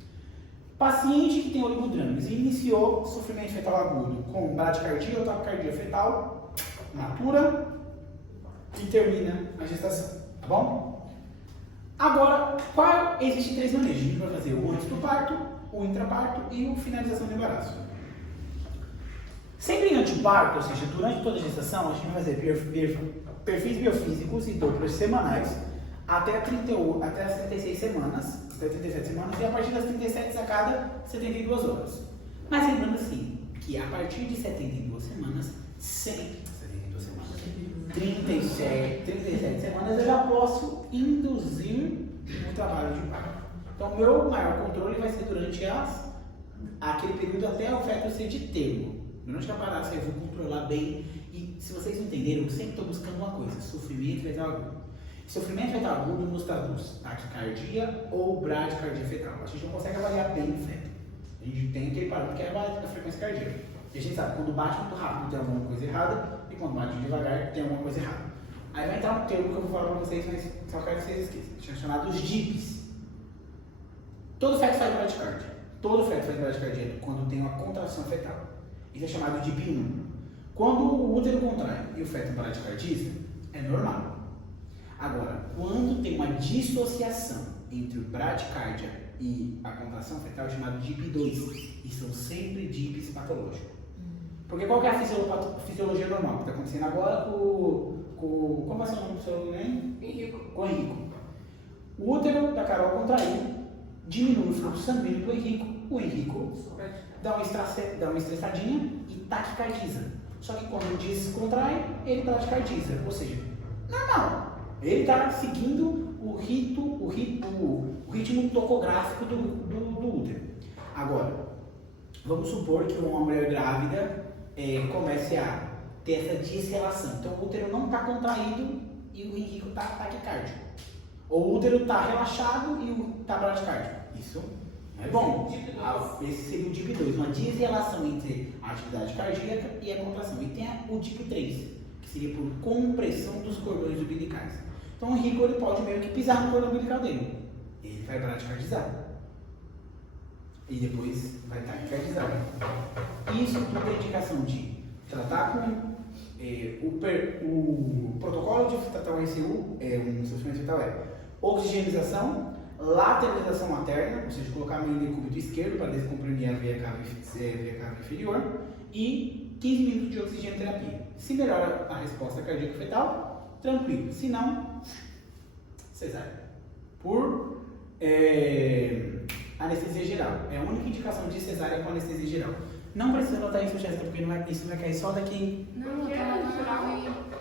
Paciente que tem oligodrames e iniciou sofrimento fetal agudo com bradicardia ou taquicardia fetal, matura e termina a gestação, tá bom? Agora, existem 3 manejos. A gente vai fazer o antes do parto, o intraparto e o finalização do embaraço. Sempre em anteparto, ou seja, durante toda a gestação, a gente vai fazer perfis biofísicos e Doppler semanais até as 36 semanas, até 37 semanas, e a partir das 37 a cada 72 horas. Mas lembrando assim, que a partir de 72 semanas, 37 semanas, eu já posso induzir o trabalho de parto. Então, o meu maior controle vai ser durante aquele período até o feto ser de termo. Durante a parada, eu vou controlar bem. E se vocês entenderam, eu sempre estou buscando uma coisa: sofrimento fetal agudo. Sofrimento fetal agudo nos traduz taquicardia ou bradicardia fetal. A gente não consegue avaliar bem o feto. A gente tem aquele parâmetro que é a frequência cardíaca. E a gente sabe, quando bate muito rápido tem alguma coisa errada, e quando bate devagar tem alguma coisa errada. Aí vai entrar um termo que eu vou falar para vocês, mas só quero que vocês esqueçam. Chamados DIPs. Todo feto faz bradicardia. Todo feto faz bradicardia quando tem uma contração fetal. Isso é chamado de DIP 1. Quando o útero contrai e o feto bradicardiza, é normal. Agora, quando tem uma dissociação entre o bradicardia e a contração fetal, é chamado de DIP 2. E são sempre DIPs patológicos. Porque qual que é a fisiologia normal que está acontecendo agora como vai ser o nome do seu neném? Henrico. Com o Henrico. O útero da Carol contraiu, diminui o fluxo sanguíneo do Henrico. O Henrico dá uma estressadinha e taquicardiza. Só que quando descontrai, ele bradicardiza. Ou seja, normal. Ele está seguindo o ritmo tocográfico do útero. Agora, vamos supor que uma mulher grávida comece a ter essa desrelação. Então o útero não está contraído e o Henrico está taquicárdico. Ou o útero está relaxado e está bradicárdico. Isso não é bom. Esse seria o tipo 2, uma desrelação entre a atividade cardíaca e a contração. E tem o tipo 3, que seria por compressão dos cordões umbilicais. Então o Henrico ele pode meio que pisar no cordão umbilical dele. Ele vai bradicardizar. E depois vai taquicardizar. Isso tudo é indicação de tratar com o protocolo de fetal RCU, um sofrimento fetal oxigenização, lateralização materna, ou seja, colocar a mãe em cúbito esquerdo para descomprimir a veia cava inferior, e 15 minutos de oxigenoterapia. Se melhora a resposta cardíaca fetal, tranquilo. Se não, cesárea. Por anestesia geral. É a única indicação de cesárea com anestesia geral. Não precisa anotar isso, Jéssica, porque isso vai cair só daqui. Não,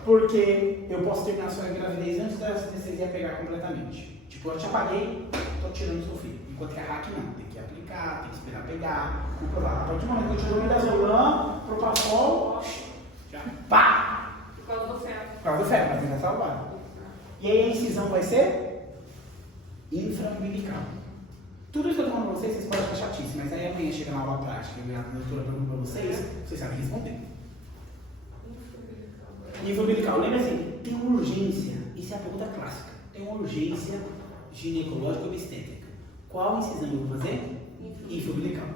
Porque eu posso terminar a sua gravidez antes da anestesia pegar completamente. Tipo, eu te apaguei, tô tirando seu filho. Enquanto que a hack não. Tem que aplicar, tem que esperar pegar, comprovar. A partir do momento que eu tiro o midazolam, propafol, já pá! Por causa do ferro. Por causa do ferro, mas tentar salvar. E aí a incisão vai ser infraumbilical. Tudo isso que eu estou falando para vocês podem achar chatice, mas aí amanhã chega na aula prática e a doutora pergunta para vocês sabem responder. Infraumbilical. Lembra assim, tem uma urgência, isso é a pergunta clássica, tem uma urgência ginecológica obstétrica. Qual incisão eu vou fazer? Infraumbilical.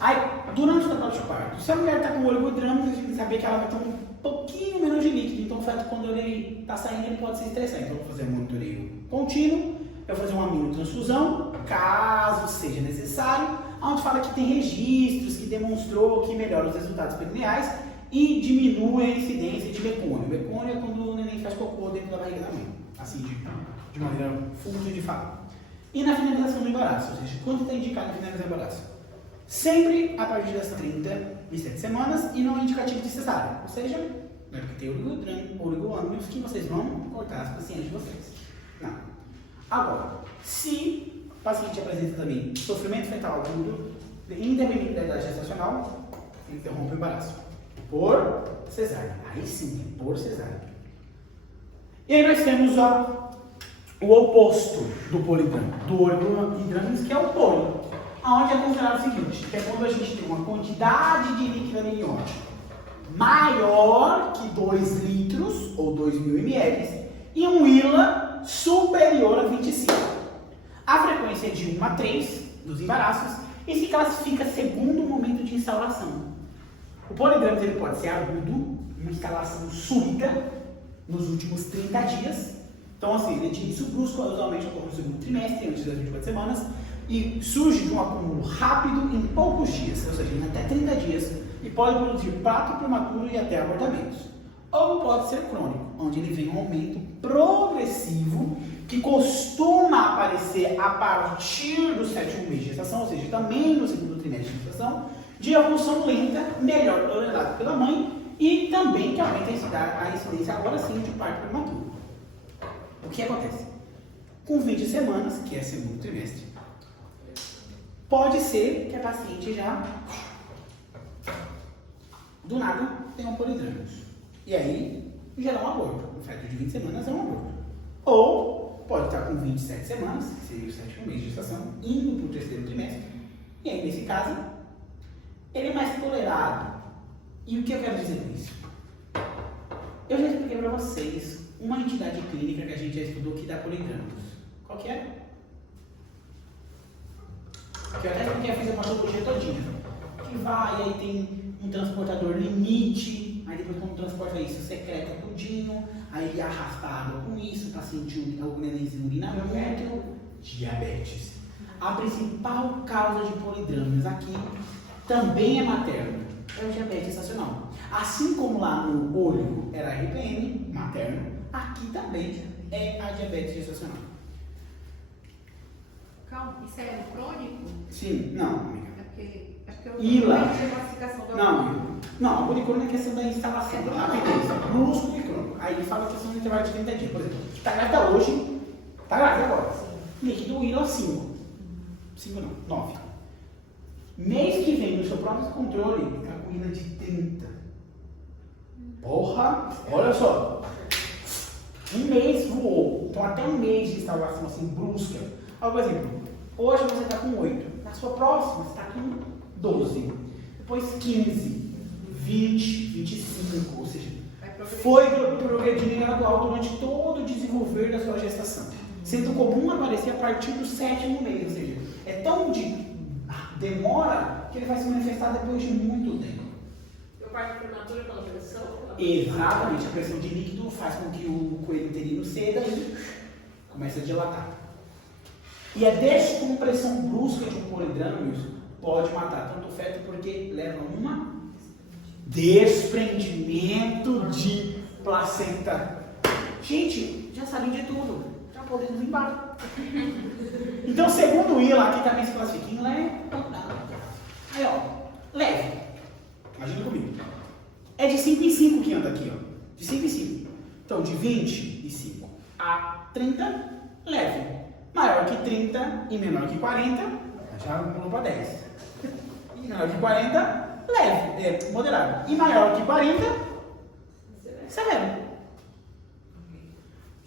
Aí, durante o trabalho de parto, se a mulher está com o olho hidrâmico, a gente tem que saber que ela vai ter um pouquinho menos de líquido, então o feto, quando ele está saindo, ele pode se estressar. Então eu vou fazer um monitoreio contínuo, eu vou fazer uma aminotransfusão, caso seja necessário, onde fala que tem registros que demonstrou que melhora os resultados perineais e diminui a incidência de mecônio. Mecônio é quando o neném faz cocô dentro da barriga da mãe, assim de maneira fútil de falar. E na finalização do embaraço, ou seja, quando está indicado na finalização do embaraço? Sempre a partir das 37 semanas e não é indicativo de cesárea, ou seja, não é porque tem oligoâmios que vocês vão cortar as pacientes de vocês. Não. Agora, se o paciente apresenta também sofrimento fetal agudo, independente da idade gestacional, interrompe o embaraço. Por cesárea. Aí sim, por cesárea. E aí nós temos o oposto do polidrâmico, do oligohidrâmicos, que é o poli. Onde é considerado o seguinte, que é quando a gente tem uma quantidade de líquido amniótico maior que 2 litros, ou 2.000 ml, e um ILA superior a 25. A frequência é de 1 a 3 dos embaraços e se classifica segundo o momento de instauração. O polidrâmico ele pode ser agudo, uma instalação súbita, nos últimos 30 dias. Então, assim, ele é de início brusco, usualmente ocorre no segundo trimestre, antes das 24 semanas, e surge de um acúmulo rápido em poucos dias, ou seja, em até 30 dias, e pode produzir parto prematuro e até abortamentos. Ou pode ser crônico, onde ele vem um aumento progressivo, que costuma aparecer a partir do 7º mês de gestação, ou seja, também no segundo trimestre de gestação, de evolução lenta, melhor tolerada pela mãe, e também que aumenta a incidência agora sim de parto prematuro. O que acontece? Com 20 semanas, que é segundo trimestre, pode ser que a paciente já, do nada, tenha um polidrâmicos. E aí, gerar um aborto. O feto de 20 semanas é um aborto. Ou pode estar com 27 semanas, que seria o 7º mês de gestação, indo para o 3º trimestre. E aí, nesse caso, ele é mais tolerado. E o que eu quero dizer com isso? Eu já expliquei para vocês uma entidade clínica que a gente já estudou que dá polidrâmicos. Qual que é? Que eu até expliquei a fisiopatologia todinha. Que vai, aí tem um transportador limite, aí depois quando transporta isso, secreta tudinho, aí ele é arrastado com isso, o paciente, o nenenzinho urina muito, diabetes. A principal causa de polidrâmicos aqui também é materno, é o diabetes gestacional. Assim como lá no olho era a RPM, materno, aqui também é a diabetes gestacional. Calma, isso é crônico? Sim, não, amiga. É porque eu ILA. não entendi a classificação do Não, a policrônica é questão da instalação, da rapidez, brusco e crônico. Aí ele fala que são intervalos de 30 dias. Por exemplo, está grávida hoje, está grávida agora. Líquido ILA 5. 5 não, 9. Mês que vem, no seu próprio controle, ele está com ILA de 30. Porra, olha só. Um mês voou. Então até um mês de instalação assim, brusca. Por exemplo, hoje você está com 8. Na sua próxima, você está com 12. Depois 15, 20, 25. Ou seja, foi progredindo em gradual durante todo o desenvolver da sua gestação. Sendo comum aparecer a partir do 7º mês. Ou seja, é tão de demora que ele vai se manifestar depois de muito tempo. Eu parto prematuro pela pressão? Exatamente, a pressão de líquido faz com que o coelho uterino ceda e começa a dilatar. E a descompressão brusca de um polidrâmios pode matar tanto o feto porque leva a um desprendimento de placenta. Gente, já sabem de tudo, já podemos ir embora. Então, segundo o ILA, aqui também se classifica em leve. Aí, ó, leve. Imagina comigo. É de 5 em 5 que anda aqui, ó. De 5 em 5. Então, de 25 a 30, leve. Maior que 30 e menor que 40, já pulou para 10. E menor que 40, leve, moderado. E maior que 40, severo.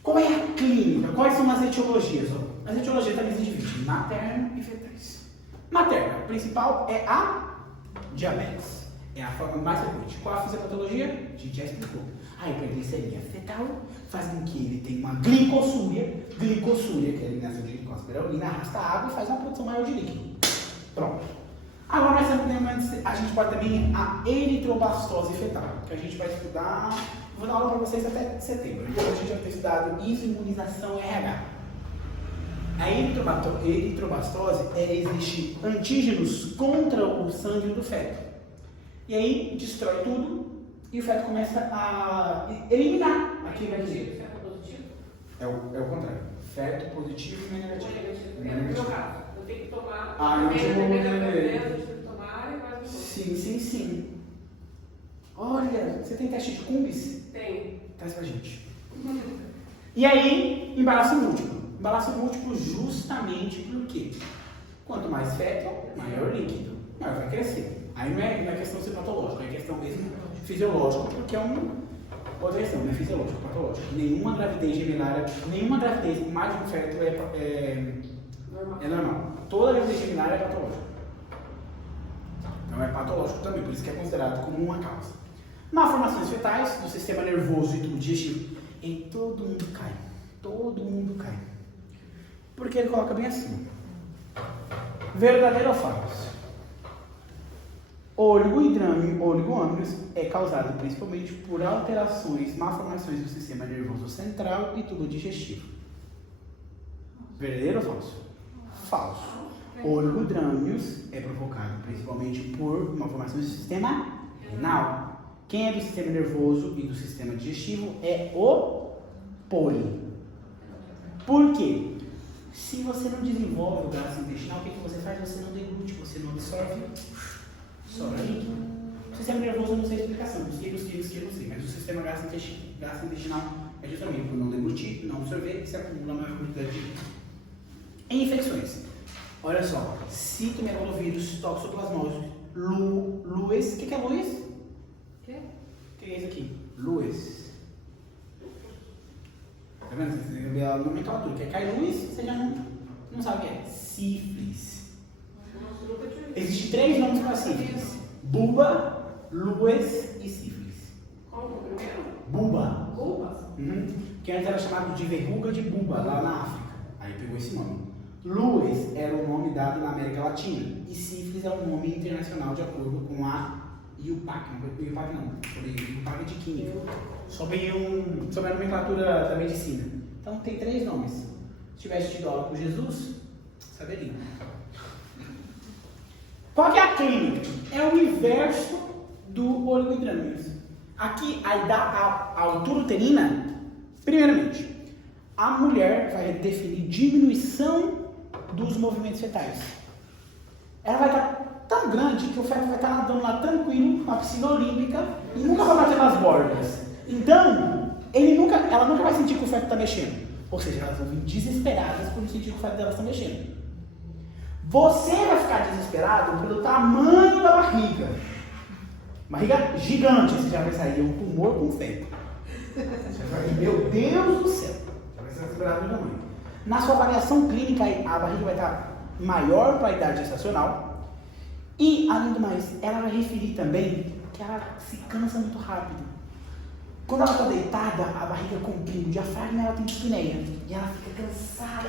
Qual é a clínica? Quais são as etiologias? As etiologias também se dividem em materno e fetais. Materna, a principal é a diabetes. É a forma mais frequente. Qual a fisiopatologia? A gente já explicou. A hiperglicemia fetal faz com que ele tenha uma glicossúria, que é a eliminação de glicose pela urina, arrasta a água e faz uma produção maior de líquido. Pronto. Agora a gente pode também a eritrobastose fetal, que a gente vai estudar, vou dar aula para vocês até setembro. Então a gente vai ter estudado imunização RH. A eritrobastose existe antígenos contra o sangue do feto. E aí destrói tudo e o feto começa a eliminar aquilo que vai dizer. Feto positivo? É o contrário. Feto positivo e negativo. É no meu caso. Eu tenho que tomar. Eu tenho que tomar e mais um pouco. Sim. Olha, você tem teste de Cumbis? Tem. Traz pra gente. E aí, embaraço múltiplo. Embaraço múltiplo justamente porque quanto mais feto, maior líquido. Maior vai crescer. Aí não é questão de ser patológico, é questão mesmo fisiológica, porque é outra questão, não é fisiológico, é patológico. Nenhuma gravidez geminária, nenhuma gravidez com mais de um feto é normal. Toda gravidez geminária é patológica. Então é patológico também, por isso que é considerado como uma causa. Malformações fetais do sistema nervoso e tubo digestivo. E todo mundo cai. Porque ele coloca bem assim. Verdadeiro ou falso? Oligoâmnios é causado principalmente por alterações, malformações do sistema nervoso central e tubo digestivo. Verdadeiro ou falso? Falso. Oligodrâmios é provocado principalmente por malformações do sistema renal. Quem é do sistema nervoso e do sistema digestivo é o poli. Por quê? Se você não desenvolve o gasto intestinal, o que você faz? Você não deglute, você não absorve. Sobra líquido. O sistema nervoso eu não sei a explicação, não sei, mas o sistema gastrointestinal é justamente por não deglutir, não absorver e se acumula a maior quantidade de líquido. Em infecções, olha só, citomegalovírus, toxoplasmose, Lues, o que é Lues? O que é isso aqui? Lues. Tá vendo? Você tem que ver a nomenclatura, que é cai Lues, você já não sabe o que é. Sífilis. Existem 3 nomes para sífilis: buba, lues e sífilis. Qual o primeiro? Buba. Buba? Que antes era chamado de verruga de buba, lá na África. Aí pegou esse nome. Lues era o nome dado na América Latina. E sífilis é um nome internacional de acordo com a IUPAC. IUPAC não, sobre IUPAC de Química. Sobre a nomenclatura da medicina. Então tem 3 nomes. Se tivesse tido aula com Jesus, saberia. Qual que é a clínica? É o inverso do oligohidrâmios. Aqui, a altura uterina, primeiramente, a mulher vai definir diminuição dos movimentos fetais. Ela vai estar tão grande que o feto vai estar nadando lá tranquilo, na piscina olímpica, e nunca vai bater nas bordas. Então, ela nunca vai sentir que o feto está mexendo. Ou seja, elas vão vir desesperadas por não sentir que o feto delas está mexendo. Você vai ficar desesperado pelo tamanho da barriga. Barriga gigante, você já vai sair um tumor com feto. Você vai dizer, meu Deus do céu. Você vai ser desesperado do tamanho. Na sua avaliação clínica, a barriga vai estar maior para a idade gestacional. E, além do mais, ela vai referir também que ela se cansa muito rápido. Quando ela está deitada, a barriga comprime, o diafragma ela tem dispneia. E ela fica cansada.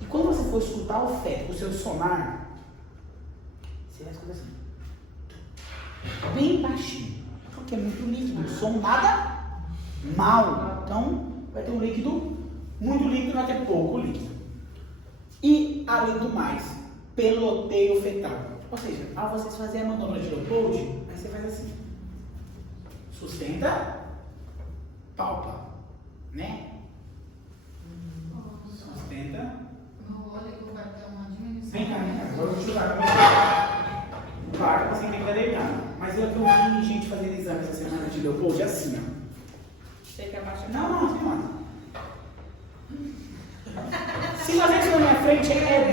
E quando você for escutar o feto, o seu sonar, você vai escutar assim. bem baixinho, porque é muito líquido, o som nada mal. Então, vai ter um líquido, muito líquido, vai ter pouco líquido. E, além do mais, peloteio fetal. Ou seja, ao vocês fazerem a manobra de Leopold, aí você faz assim. Sustenta, palpa, né? Sustenta. Vem cá, agora eu vou te ajudar. Claro que você tem que treinar. Mas eu vi gente fazendo exame essa semana de Leopold assim, ó. Tem que abaixar. Não. Se você estiver na minha frente, é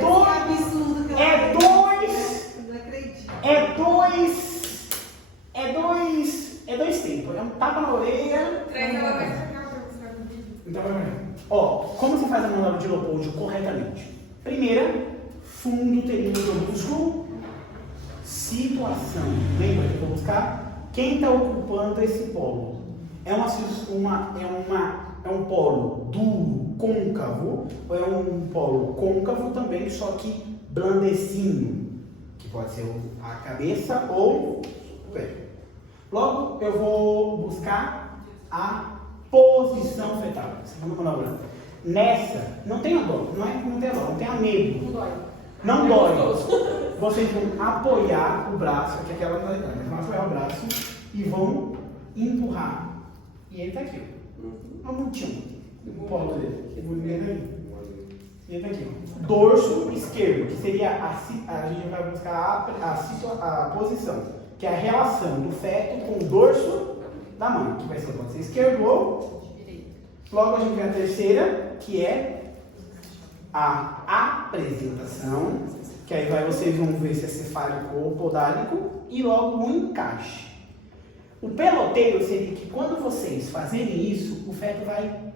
dois tempos. É um tapa na orelha. Então vai ver. Ó, como você faz a manobra de Leopold corretamente? Primeira, fundo uterino do músculo. Situação. Lembra que eu vou buscar? Quem está ocupando esse polo? É um polo duro, côncavo, ou é um polo côncavo também, só que blandecinho, que pode ser a cabeça ou o pé. Logo, eu vou buscar a posição fetal. Segunda manobra. Nessa, não tenha dó, não tenha medo. Não dói. Vocês vão apoiar o braço, que aquela não vai vão apoiar o braço e vão empurrar. E ele está aqui, ó. Um montinho. O polo dele. Que bonito aí. E ele está aqui, ó. Dorso esquerdo, que seria a gente vai buscar a posição, que é a relação do feto com o dorso da mãe, que vai ser, pode ser esquerdo ou direito. Logo a gente vem a terceira, que é a apresentação, que aí vocês vão ver se é cefálico ou podálico, e logo o encaixe. O peloteio seria que quando vocês fazerem isso, o feto vai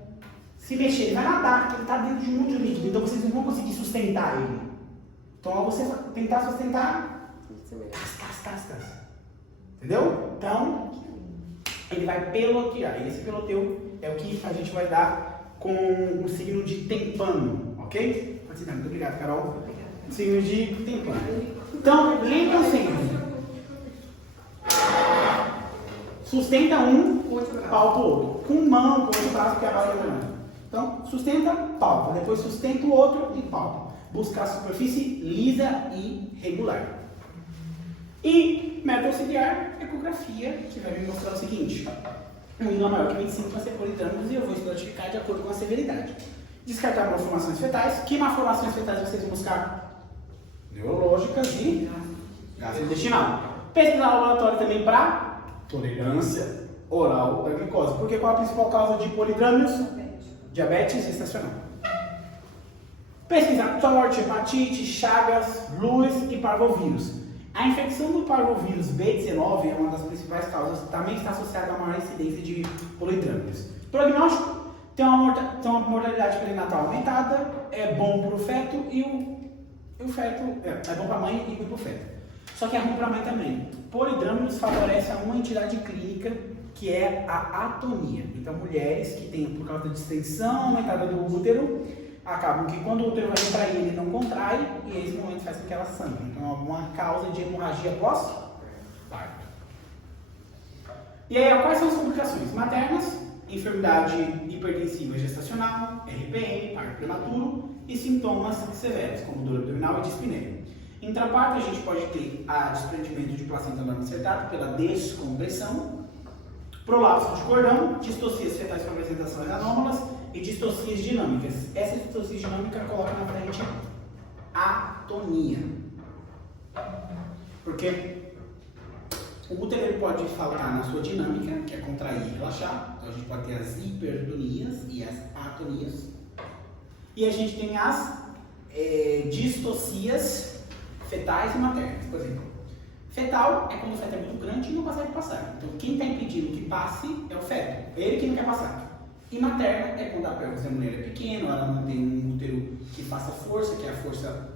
se mexer, ele vai nadar, porque ele está dentro de um monte de líquido, então vocês não vão conseguir sustentar ele. Então ao você tentar sustentar, casca. Entendeu? Então, ele vai pelotear. E esse peloteio é o que a gente vai dar com o signo de tempano, ok? Pode ser, muito obrigado, Carol. Signo de tempano. Então, lembra sempre. Sustenta um, palpa o outro. Com mão, com outro braço, que é a barra também. Então, sustenta, palpa. Depois sustenta o outro e palpa. Buscar a superfície lisa e regular. E método auxiliar, ecografia, que vai me mostrar o seguinte. Um ímã maior que 25 vai ser polidrâmicos e eu vou estratificar de acordo com a severidade. Descartar malformações fetais. Que malformações fetais vocês vão buscar? Neurológicas e gastrointestinal. Pesquisar no laboratório também para tolerância oral da glicose. Porque qual é a principal causa de polidrâmios? Diabetes gestacional. Pesquisar sorte, hepatite, chagas, luz e parvovírus. A infecção do parvovírus B19 é uma das principais causas, também está associada a maior incidência de polidrâmios. Prognóstico: tem uma mortalidade perinatal aumentada, é bom para o feto e o feto é bom para a mãe e para o feto. Só que é ruim para a mãe também. Polidrâmios favorece a uma entidade clínica que é a atonia. Então, mulheres que têm, por causa da distensão aumentada do útero, acabam que quando o útero vai contrair, ele não contrai e esse momento faz com que ela sangue. Então é uma causa de hemorragia pós-parto. E aí, quais são as complicações? Maternas, enfermidade hipertensiva gestacional, RPM, parto prematuro e sintomas severos, como dor abdominal e dispneia. Intraparto, a gente pode ter desprendimento de placenta não insertada pela descompressão, prolapso de cordão, distocias fetais com apresentações anômalas e distocias dinâmicas. Essa distocia dinâmica coloca na frente atonia. Porque o útero ele pode faltar na sua dinâmica, que é contrair e relaxar. Então a gente pode ter as hipertonias e as atonias. E a gente tem as distocias fetais e maternas. Por exemplo, fetal é quando o feto é muito grande e não consegue passar. Então quem está impedindo que passe é o feto, ele que não quer passar. E materna é quando a pelvis da mulher é pequena, ela não tem um útero que faça força, que é a força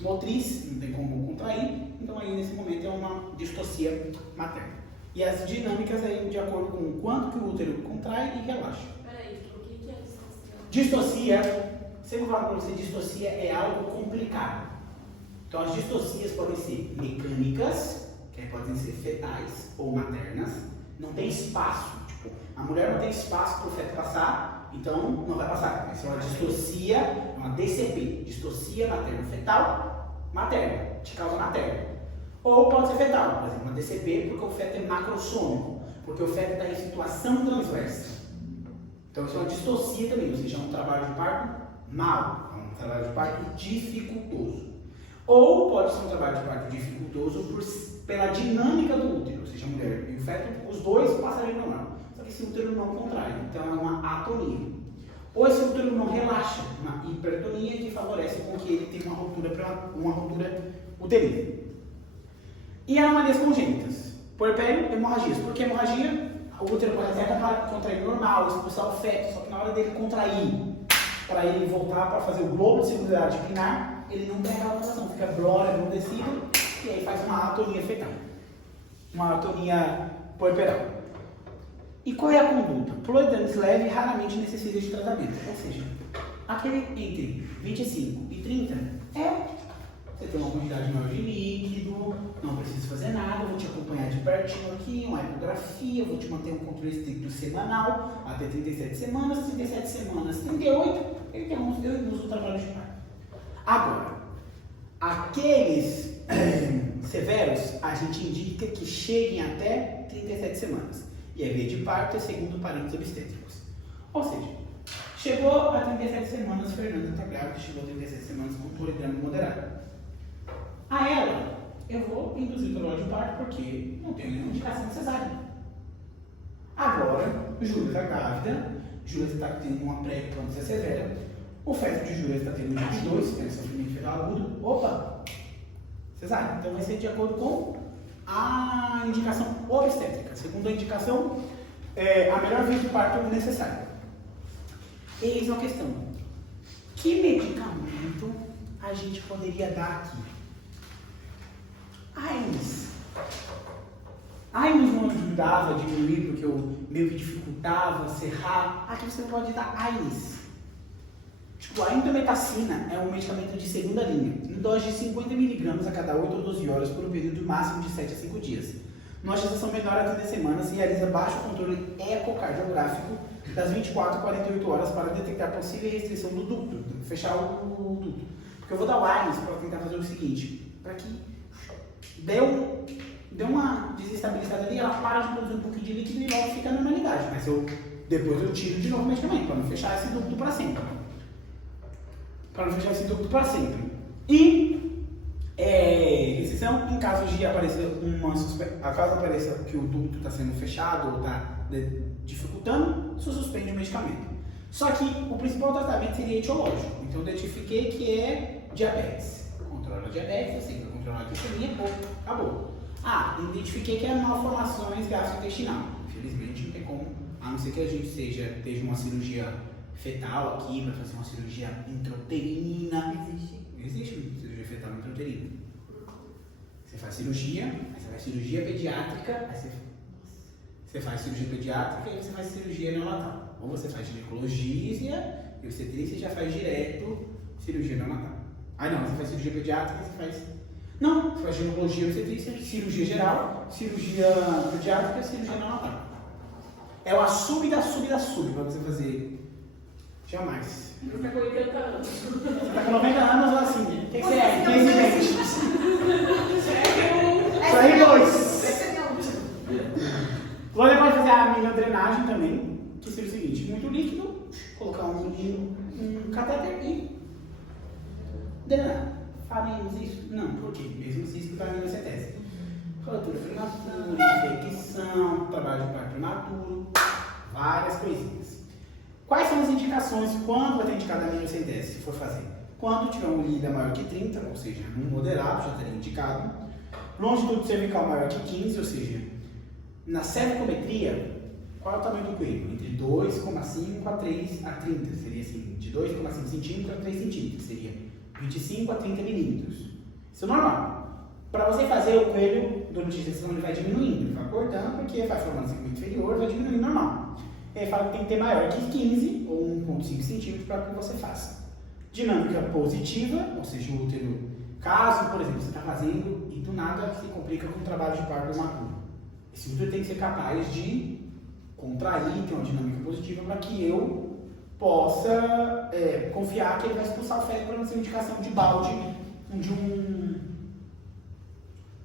motriz, não tem como contrair. Então aí nesse momento é uma distocia materna. E as dinâmicas aí de acordo com o quanto que o útero contrai e relaxa. Peraí, o que é distocia? Distocia, sempre falo para você, distocia é algo complicado. Então as distocias podem ser mecânicas, que aí podem ser fetais ou maternas, não tem espaço. Tipo, a mulher não tem espaço para o feto passar, então não vai passar. Essa é uma distocia, uma DCP, distocia materno-fetal, materna, de causa materna. Ou pode ser fetal, por exemplo, uma DCP porque o feto é macrossômico, porque o feto está em situação transversa. Então isso é uma distocia também, ou seja, é um trabalho de parto mau, é um trabalho de parto dificultoso. Ou pode ser um trabalho de parto dificultoso pela dinâmica do útero, ou seja, a mulher e o feto, os dois passarem normal. Só que esse útero não contrai, então é uma atonia. Ou esse útero não relaxa, uma hipertonia que favorece com que ele tenha uma ruptura uterina. E anomalias congênitas, puerpério, hemorragias. Por que hemorragia? O útero pode até contrair normal, expulsar o feto, só que na hora dele contrair, para ele voltar para fazer o globo de seguridade pinar, ele não tem aquela contração, fica blora, emudecido, e aí faz uma atonia fetal, uma atonia puerperal. E qual é a conduta? Fluidez leve raramente necessita de tratamento, ou seja, aquele entre 25 e 30 você tem uma quantidade maior de líquido, não precisa fazer nada, vou te acompanhar de pertinho aqui, uma ecografia, vou te manter um controle estricto semanal, até 37 semanas, 37 semanas, 38, ele interrompe o trabalho de parto. Agora, aqueles severos, a gente indica que cheguem até 37 semanas. E a via de parto é segundo parentes obstétricos. Ou seja, chegou a 37 semanas, Fernanda está grávida, chegou a 37 semanas com poligrama moderado. A ela, eu vou induzir o trabalho de parto porque não tenho nenhuma indicação de cesárea. Agora, Júlia está grávida, Júlia está tendo uma pré-eclâmpsia severa, o feto de Júlia está tendo 22, tem sofrimento fetal agudo, opa, cesárea. Então vai ser de acordo com a indicação obstétrica. Segundo a indicação, a melhor via de parto necessária. Eis uma questão: que medicamento a gente poderia dar aqui? AINES não ajudava a diminuir porque eu meio que dificultava, serrar. Aqui você pode dar AINES. Tipo, a indometacina é um medicamento de segunda linha, em dose de 50 mg a cada 8 ou 12 horas por um período máximo de 7 a 5 dias. Numa gestação menor a 30 semanas, realiza baixo controle ecocardiográfico das 24 a 48 horas para detectar possível restrição do ducto, fechar o ducto. Porque eu vou dar o AINES para tentar fazer o seguinte, para que deu uma desestabilizada ali, ela para de produzir um pouquinho de líquido e logo fica na normalidade. Mas depois eu tiro de novo o medicamento, para não fechar esse ducto para sempre. E exceção em casos de aparecer caso apareça que o ducto está sendo fechado ou está dificultando, você suspende o medicamento. Só que o principal tratamento seria etiológico. Então eu identifiquei que é diabetes. Controla a diabetes, assim, para controlar a glicemia, acabou. Identifiquei que é malformações gastrointestinal. Infelizmente não tem como, a não ser que a gente esteja uma cirurgia fetal aqui, para fazer uma cirurgia intrauterina. Existe uma cirurgia fetal intrauterina. Você faz cirurgia, aí você faz cirurgia pediátrica, aí você faz cirurgia pediátrica e você faz cirurgia neonatal. Ou você faz ginecologia e obstetrícia e já faz direto cirurgia neonatal. Você faz cirurgia pediátrica e você faz... Não, você faz ginecologia, obstetrícia, cirurgia geral, cirurgia pediátrica e cirurgia neonatal. É o sub da sub da sub para você fazer. Jamais. Você está com 80 anos. Você está com 90 anos assim. O que você é? Residente. Só aí dois. Glória pode fazer a minodrenagem também, que seria o seguinte: muito líquido, colocar um catéter e drenar. Faremos isso? Não, por quê? Mesmo se isso para mim você tese. Fratura prematura, infecção, trabalho de parto prematuro, várias coisinhas. Quais são as indicações quando vai ter indicado a minocentese, se for fazer? Quando tiver um lida maior que 30, ou seja, um moderado, já teria indicado. Longitude cervical maior que 15, ou seja, na cervicometria, qual é o tamanho do coelho? Entre 2,5 a 3 a 30, seria assim, de 2,5 centímetros a 3 centímetros, seria 25 a 30 milímetros. Isso é normal. Para você fazer o coelho, durante a gestação ele vai diminuindo, ele vai cortando, porque vai formando segmento inferior, vai diminuindo normal. Ele fala que tem que ter maior que 15 ou 1,5 centímetros para que você faça. Dinâmica positiva, ou seja, o útero Caso, por exemplo, você está fazendo e do nada se complica com o trabalho de parto prematuro. Esse útero tem que ser capaz de contrair, ter uma dinâmica positiva para que eu possa confiar que ele vai expulsar o feto para não ser indicação de balde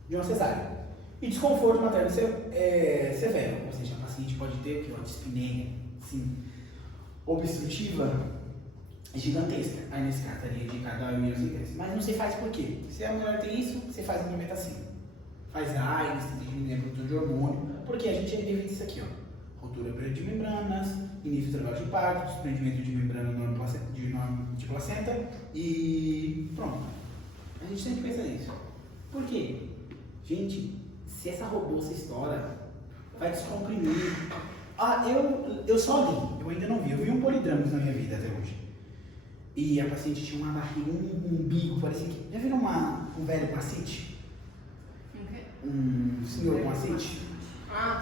de uma cesárea. E desconforto materno severo, ou seja, a paciente pode ter uma dispneia obstrutiva gigantesca. Aí nesse caso estaria indicado a amniosintese. Mas não se faz por quê? Se a mulher tem isso, você faz implementação. Faz AIDS, tem produção de hormônio, porque a gente evita isso aqui, ó. Rotura de membranas, início do trabalho de parto, desprendimento de membrana de placenta e pronto. A gente sempre pensa nisso. Por quê? Gente, se essa robusta estoura, vai descomprimir. Eu só li, eu ainda não vi. Eu vi um polidramus na minha vida até hoje. E a paciente tinha uma barriga, um umbigo, parecia que... Já viram um velho com ascite? Um senhor com ascite?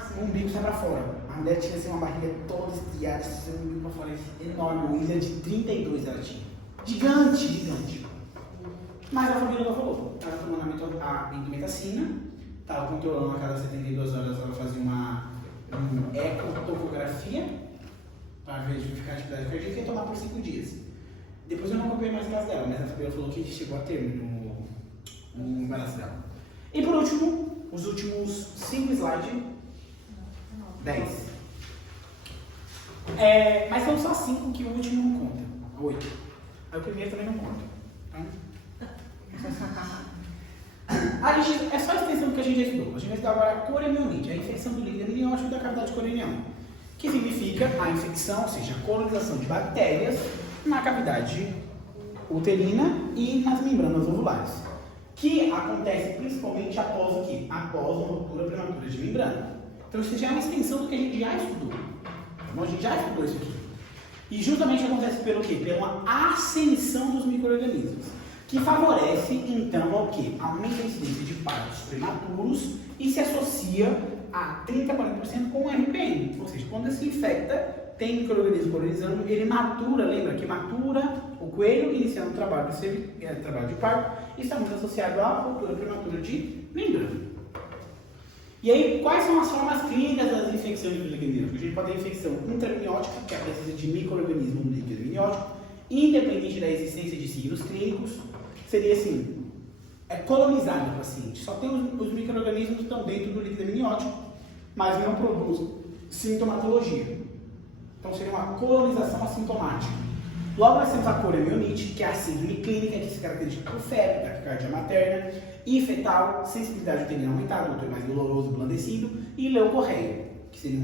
Sim. O umbigo sai pra fora. A mulher tinha assim, uma barriga toda estriada, um umbigo pra fora, enorme. O William de 32 ela tinha. Gigante. Mas a família não falou. Ela tomando a indometacina, estava controlando a cada 72 horas, ela fazia uma ecotopografia para verificar a atividade cardíaca e ia tomar por 5 dias. Depois eu não acompanhei mais o caso dela, mas a família falou que chegou a termo no embaraço dela. E por último, os últimos 5 slides. 10. Mas são só 5 que o último não conta. 8. Aí o primeiro também não conta. É só a extensão que a gente já estudou. A gente vai estudar agora a coremionite, a infecção do líquido amniótico e da cavidade coroneal, que significa a infecção, ou seja, a colonização de bactérias na cavidade uterina e nas membranas ovulares, que acontece principalmente após o quê? Após uma ruptura prematura de membrana. Então isso já é uma extensão do que a gente já estudou. Então, a gente já estudou isso aqui. E justamente acontece pelo quê? Pela ascensão dos micro-organismos, que favorece, então, ao quê? Aumenta a incidência de partos prematuros e se associa a 30% a 40% com o RPM. Ou seja, quando se infecta, tem micro-organismo colonizando, ele matura, lembra que matura o coelho iniciando o trabalho de parto, e está muito associado à ruptura prematura de membrana. E aí, quais são as formas clínicas das infecções de líquido amniótico? A gente pode ter infecção intraamniótica, que é a presença de micro-organismo no líquido amniótico, independente da existência de signos clínicos. Seria assim, colonizado o paciente. Só tem os micro-organismos que estão dentro do líquido amniótico, mas não produz sintomatologia. Então seria uma colonização assintomática. Logo nós temos a coremionite, que é a síndrome clínica, que se caracteriza por febre, taquicardia materna e fetal, sensibilidade uterina aumentada, doutor mais doloroso, blandecido, e leucorreia, que seria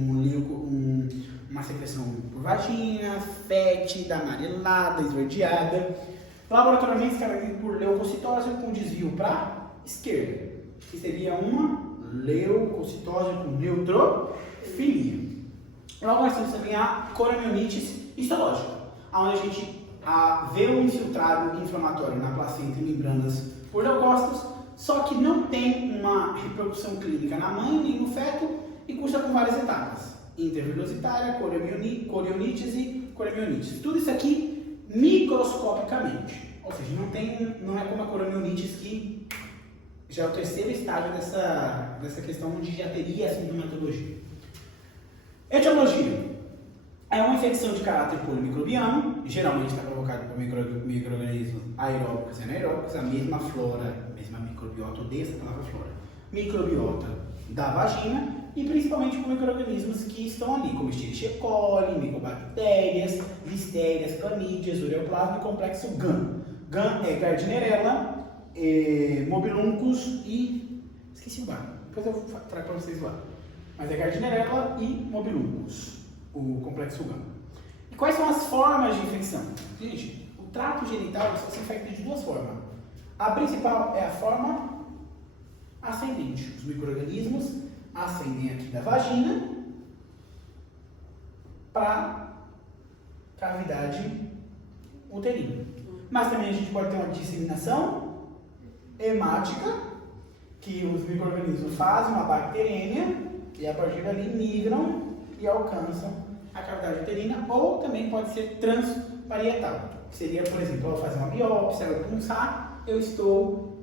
uma secreção por vagina, fétida, amarelada, esverdeada. Laboratorialmente se caracteriza por leucocitose com desvio para a esquerda, que seria uma leucocitose com neutrofilia. Logo nós temos também a coremionite histológica, onde a gente vê um infiltrado inflamatório na placenta e membranas por leucócitos, só que não tem uma repercussão clínica na mãe nem no feto e cursa com várias etapas: intervelocitária, corionites e coremionites. Tudo isso aqui microscopicamente, ou seja, não é como a coremionites, que já é o terceiro estágio dessa questão onde já teria a sintomatologia. Etiologia. É uma infecção de caráter polimicrobiano, geralmente está provocada por micro-organismos aeróbicos e anaeróbicos, a mesma flora, a mesma microbiota, odeio essa palavra flora, microbiota da vagina, e principalmente por micro-organismos que estão ali, como Escherichia coli, micobactérias, listérias, clamídias, ureoplasma e complexo GAN. GAN é Gardnerella, Mobiluncus e... esqueci o bar, depois eu trago para vocês lá. Mas é Gardnerella e Mobiluncus, o complexo GAN. E quais são as formas de infecção? Gente, o trato genital se infecta de duas formas. A principal é a forma ascendente. Os micro-organismos ascendem aqui da vagina para a cavidade uterina. Mas também a gente pode ter uma disseminação hemática, que os micro-organismos fazem uma bacterêmia e a partir dali migram e alcançam a cavidade uterina, ou também pode ser transparietal, que seria, por exemplo, ela fazer uma biópsia, ela pulsar eu estou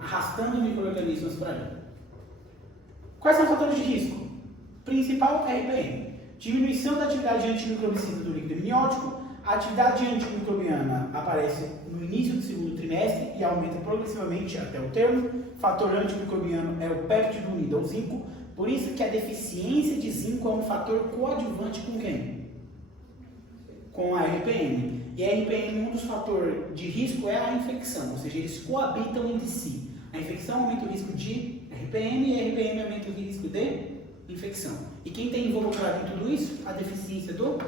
arrastando micro-organismos para mim. Quais são os fatores de risco? Principal é RPM. Diminuição da atividade antimicrobicida do líquido amniótico. A atividade antimicrobiana aparece no início do segundo trimestre e aumenta progressivamente até o termo. Fator antimicrobiano é o péptido unido ao zinco. Por isso que a deficiência de zinco é um fator coadjuvante com quem? Com a RPM. E a RPM, um dos fatores de risco é a infecção, ou seja, eles coabitam entre si. A infecção aumenta o risco de RPM e a RPM aumenta o risco de infecção. E quem tem involucrado em tudo isso? A deficiência do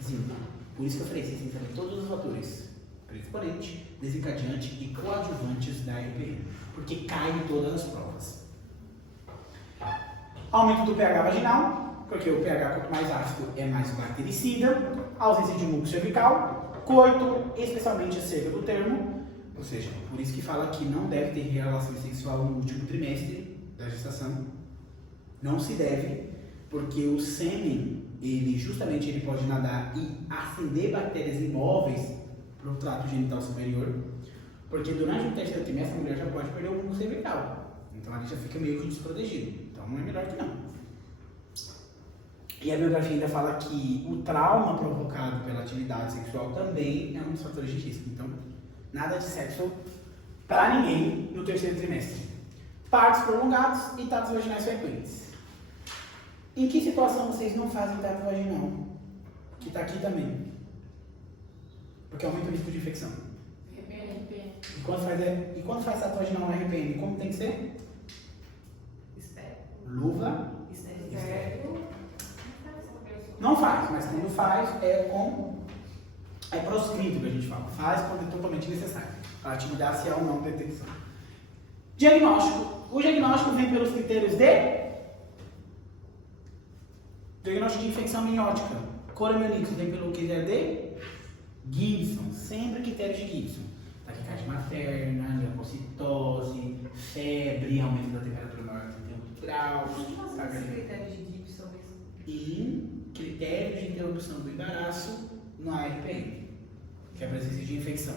zinco. Por isso que eu falei, vocês têm que saber todos os fatores predisponente, desencadeante e coadjuvantes da RPM, porque cai em todas as provas. Aumento do pH vaginal, porque o pH quanto mais ácido é mais bactericida. Ausência de muco cervical, coito, especialmente acerca do termo, ou seja, por isso que fala que não deve ter relação sexual no último trimestre da gestação. Não se deve, porque o sêmen, ele pode nadar e acender bactérias imóveis para o trato genital superior, porque durante o terceiro trimestre a mulher já pode perder o muco cervical, então ali já fica meio que desprotegido, então não é melhor que não. E a biografia ainda fala que o trauma provocado pela atividade sexual também é um dos fatores de risco. Então, nada de sexo para ninguém no terceiro trimestre. Partos prolongados e tatos vaginais frequentes. Em que situação vocês não fazem tato vaginal? Que está aqui também. Porque aumenta o risco de infecção. RPM. E quando faz tato vaginal na RPM, como tem que ser? Luva. Não faz, mas quando faz é proscrito que a gente fala. Faz quando é totalmente necessário. Para atividade se há ou não detecção. Diagnóstico. O diagnóstico vem pelos critérios de diagnóstico de infecção amniótica. Coromionixo vem pelo critério de Gibson. Sempre critério de Gibson. Taquicardia materna, leucocitose, febre, aumento da temperatura maior de 38 graus. Critério de Gibson mesmo. E critério de interrupção do embaraço no RPM, que é a presença de infecção.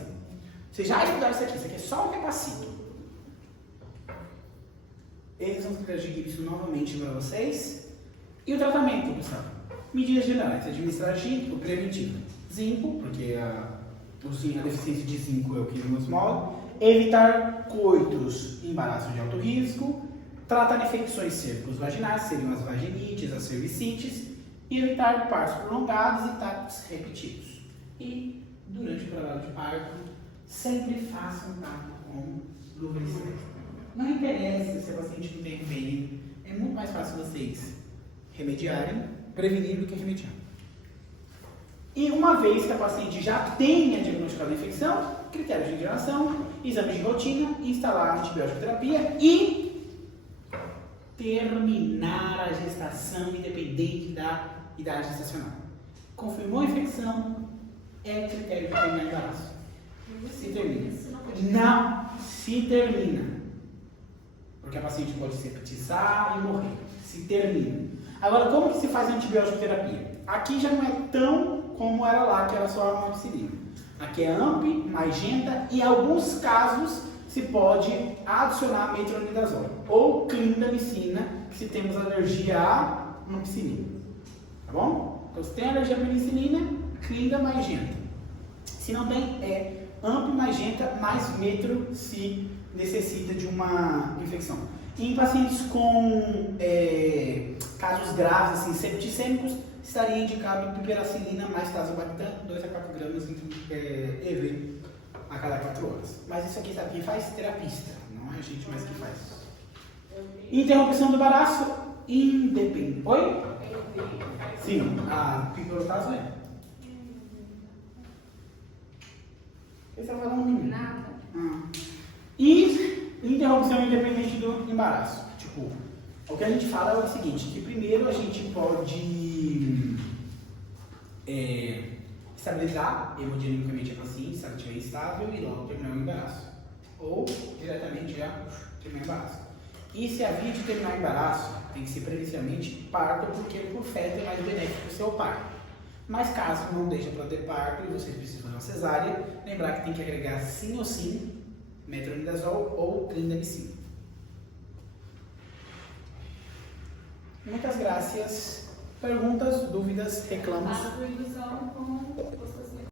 Vocês já estudaram isso aqui é só um repacito. Esses são os critérios de Gibson novamente para vocês. E o tratamento, pessoal? Medidas gerais: administrar zinco preventivo. Zinco, porque a deficiência de zinco é o que nos move. Evitar coitos e embaraços de alto risco. Tratar infecções cérvicos vaginais, seriam as vaginites, as cervicites. E evitar partos prolongados e tatos repetidos. E, durante o trabalho de parto, sempre façam tato com lubrificante. Não interessa se a paciente não tem RPM, é muito mais fácil vocês remediarem, prevenir do que remediar. E uma vez que a paciente já tenha diagnosticado a infecção, critérios de internação, exames de rotina, instalar a antibiótico terapia e terminar a gestação independente da idade gestacional. Confirmou a infecção, é critério de terminar o embaraço. Se termina. Não se termina. Porque a paciente pode septizar e morrer. Se termina. Agora, como que se faz a antibiótico terapia? Aqui já não é tão como era lá, que era só a amoxicilina. Aqui é AMP, magenta e em alguns casos se pode adicionar metronidazole ou clindamicina, se temos alergia à amoxicilina. Tá bom? Então, se tem alergia à penicilina, clinda, magenta. Se não tem, é AMP, magenta, mais metro se necessita de uma infecção. E em pacientes com casos graves, assim, septicêmicos, estaria indicado piperacilina mais tazobactam, 2 a 4 gramas EV a cada 4 horas. Mas isso aqui sabe quem faz? Terapista, não é a gente mais que faz. Interrupção do embaraço independente. Oi? Sim, a piperotase é. Você está falando Nada. E interrupção independente do embaraço. Tipo, o que a gente fala é o seguinte, que primeiro a gente pode estabilizar hemodinamicamente a paciente, se ela estiver instável, e logo terminar o embaraço. Ou diretamente já terminar o embaraço. E se a via de terminar o embaraço tem que ser previamente parto, porque por feto é mais benéfico para o seu parto. Mas caso não deixe para ter parto e vocês precisam de uma cesárea, lembrar que tem que agregar sim ou sim metronidazol ou clindamicina. Muitas gracias. Perguntas, dúvidas, reclamos? Vasoprodução com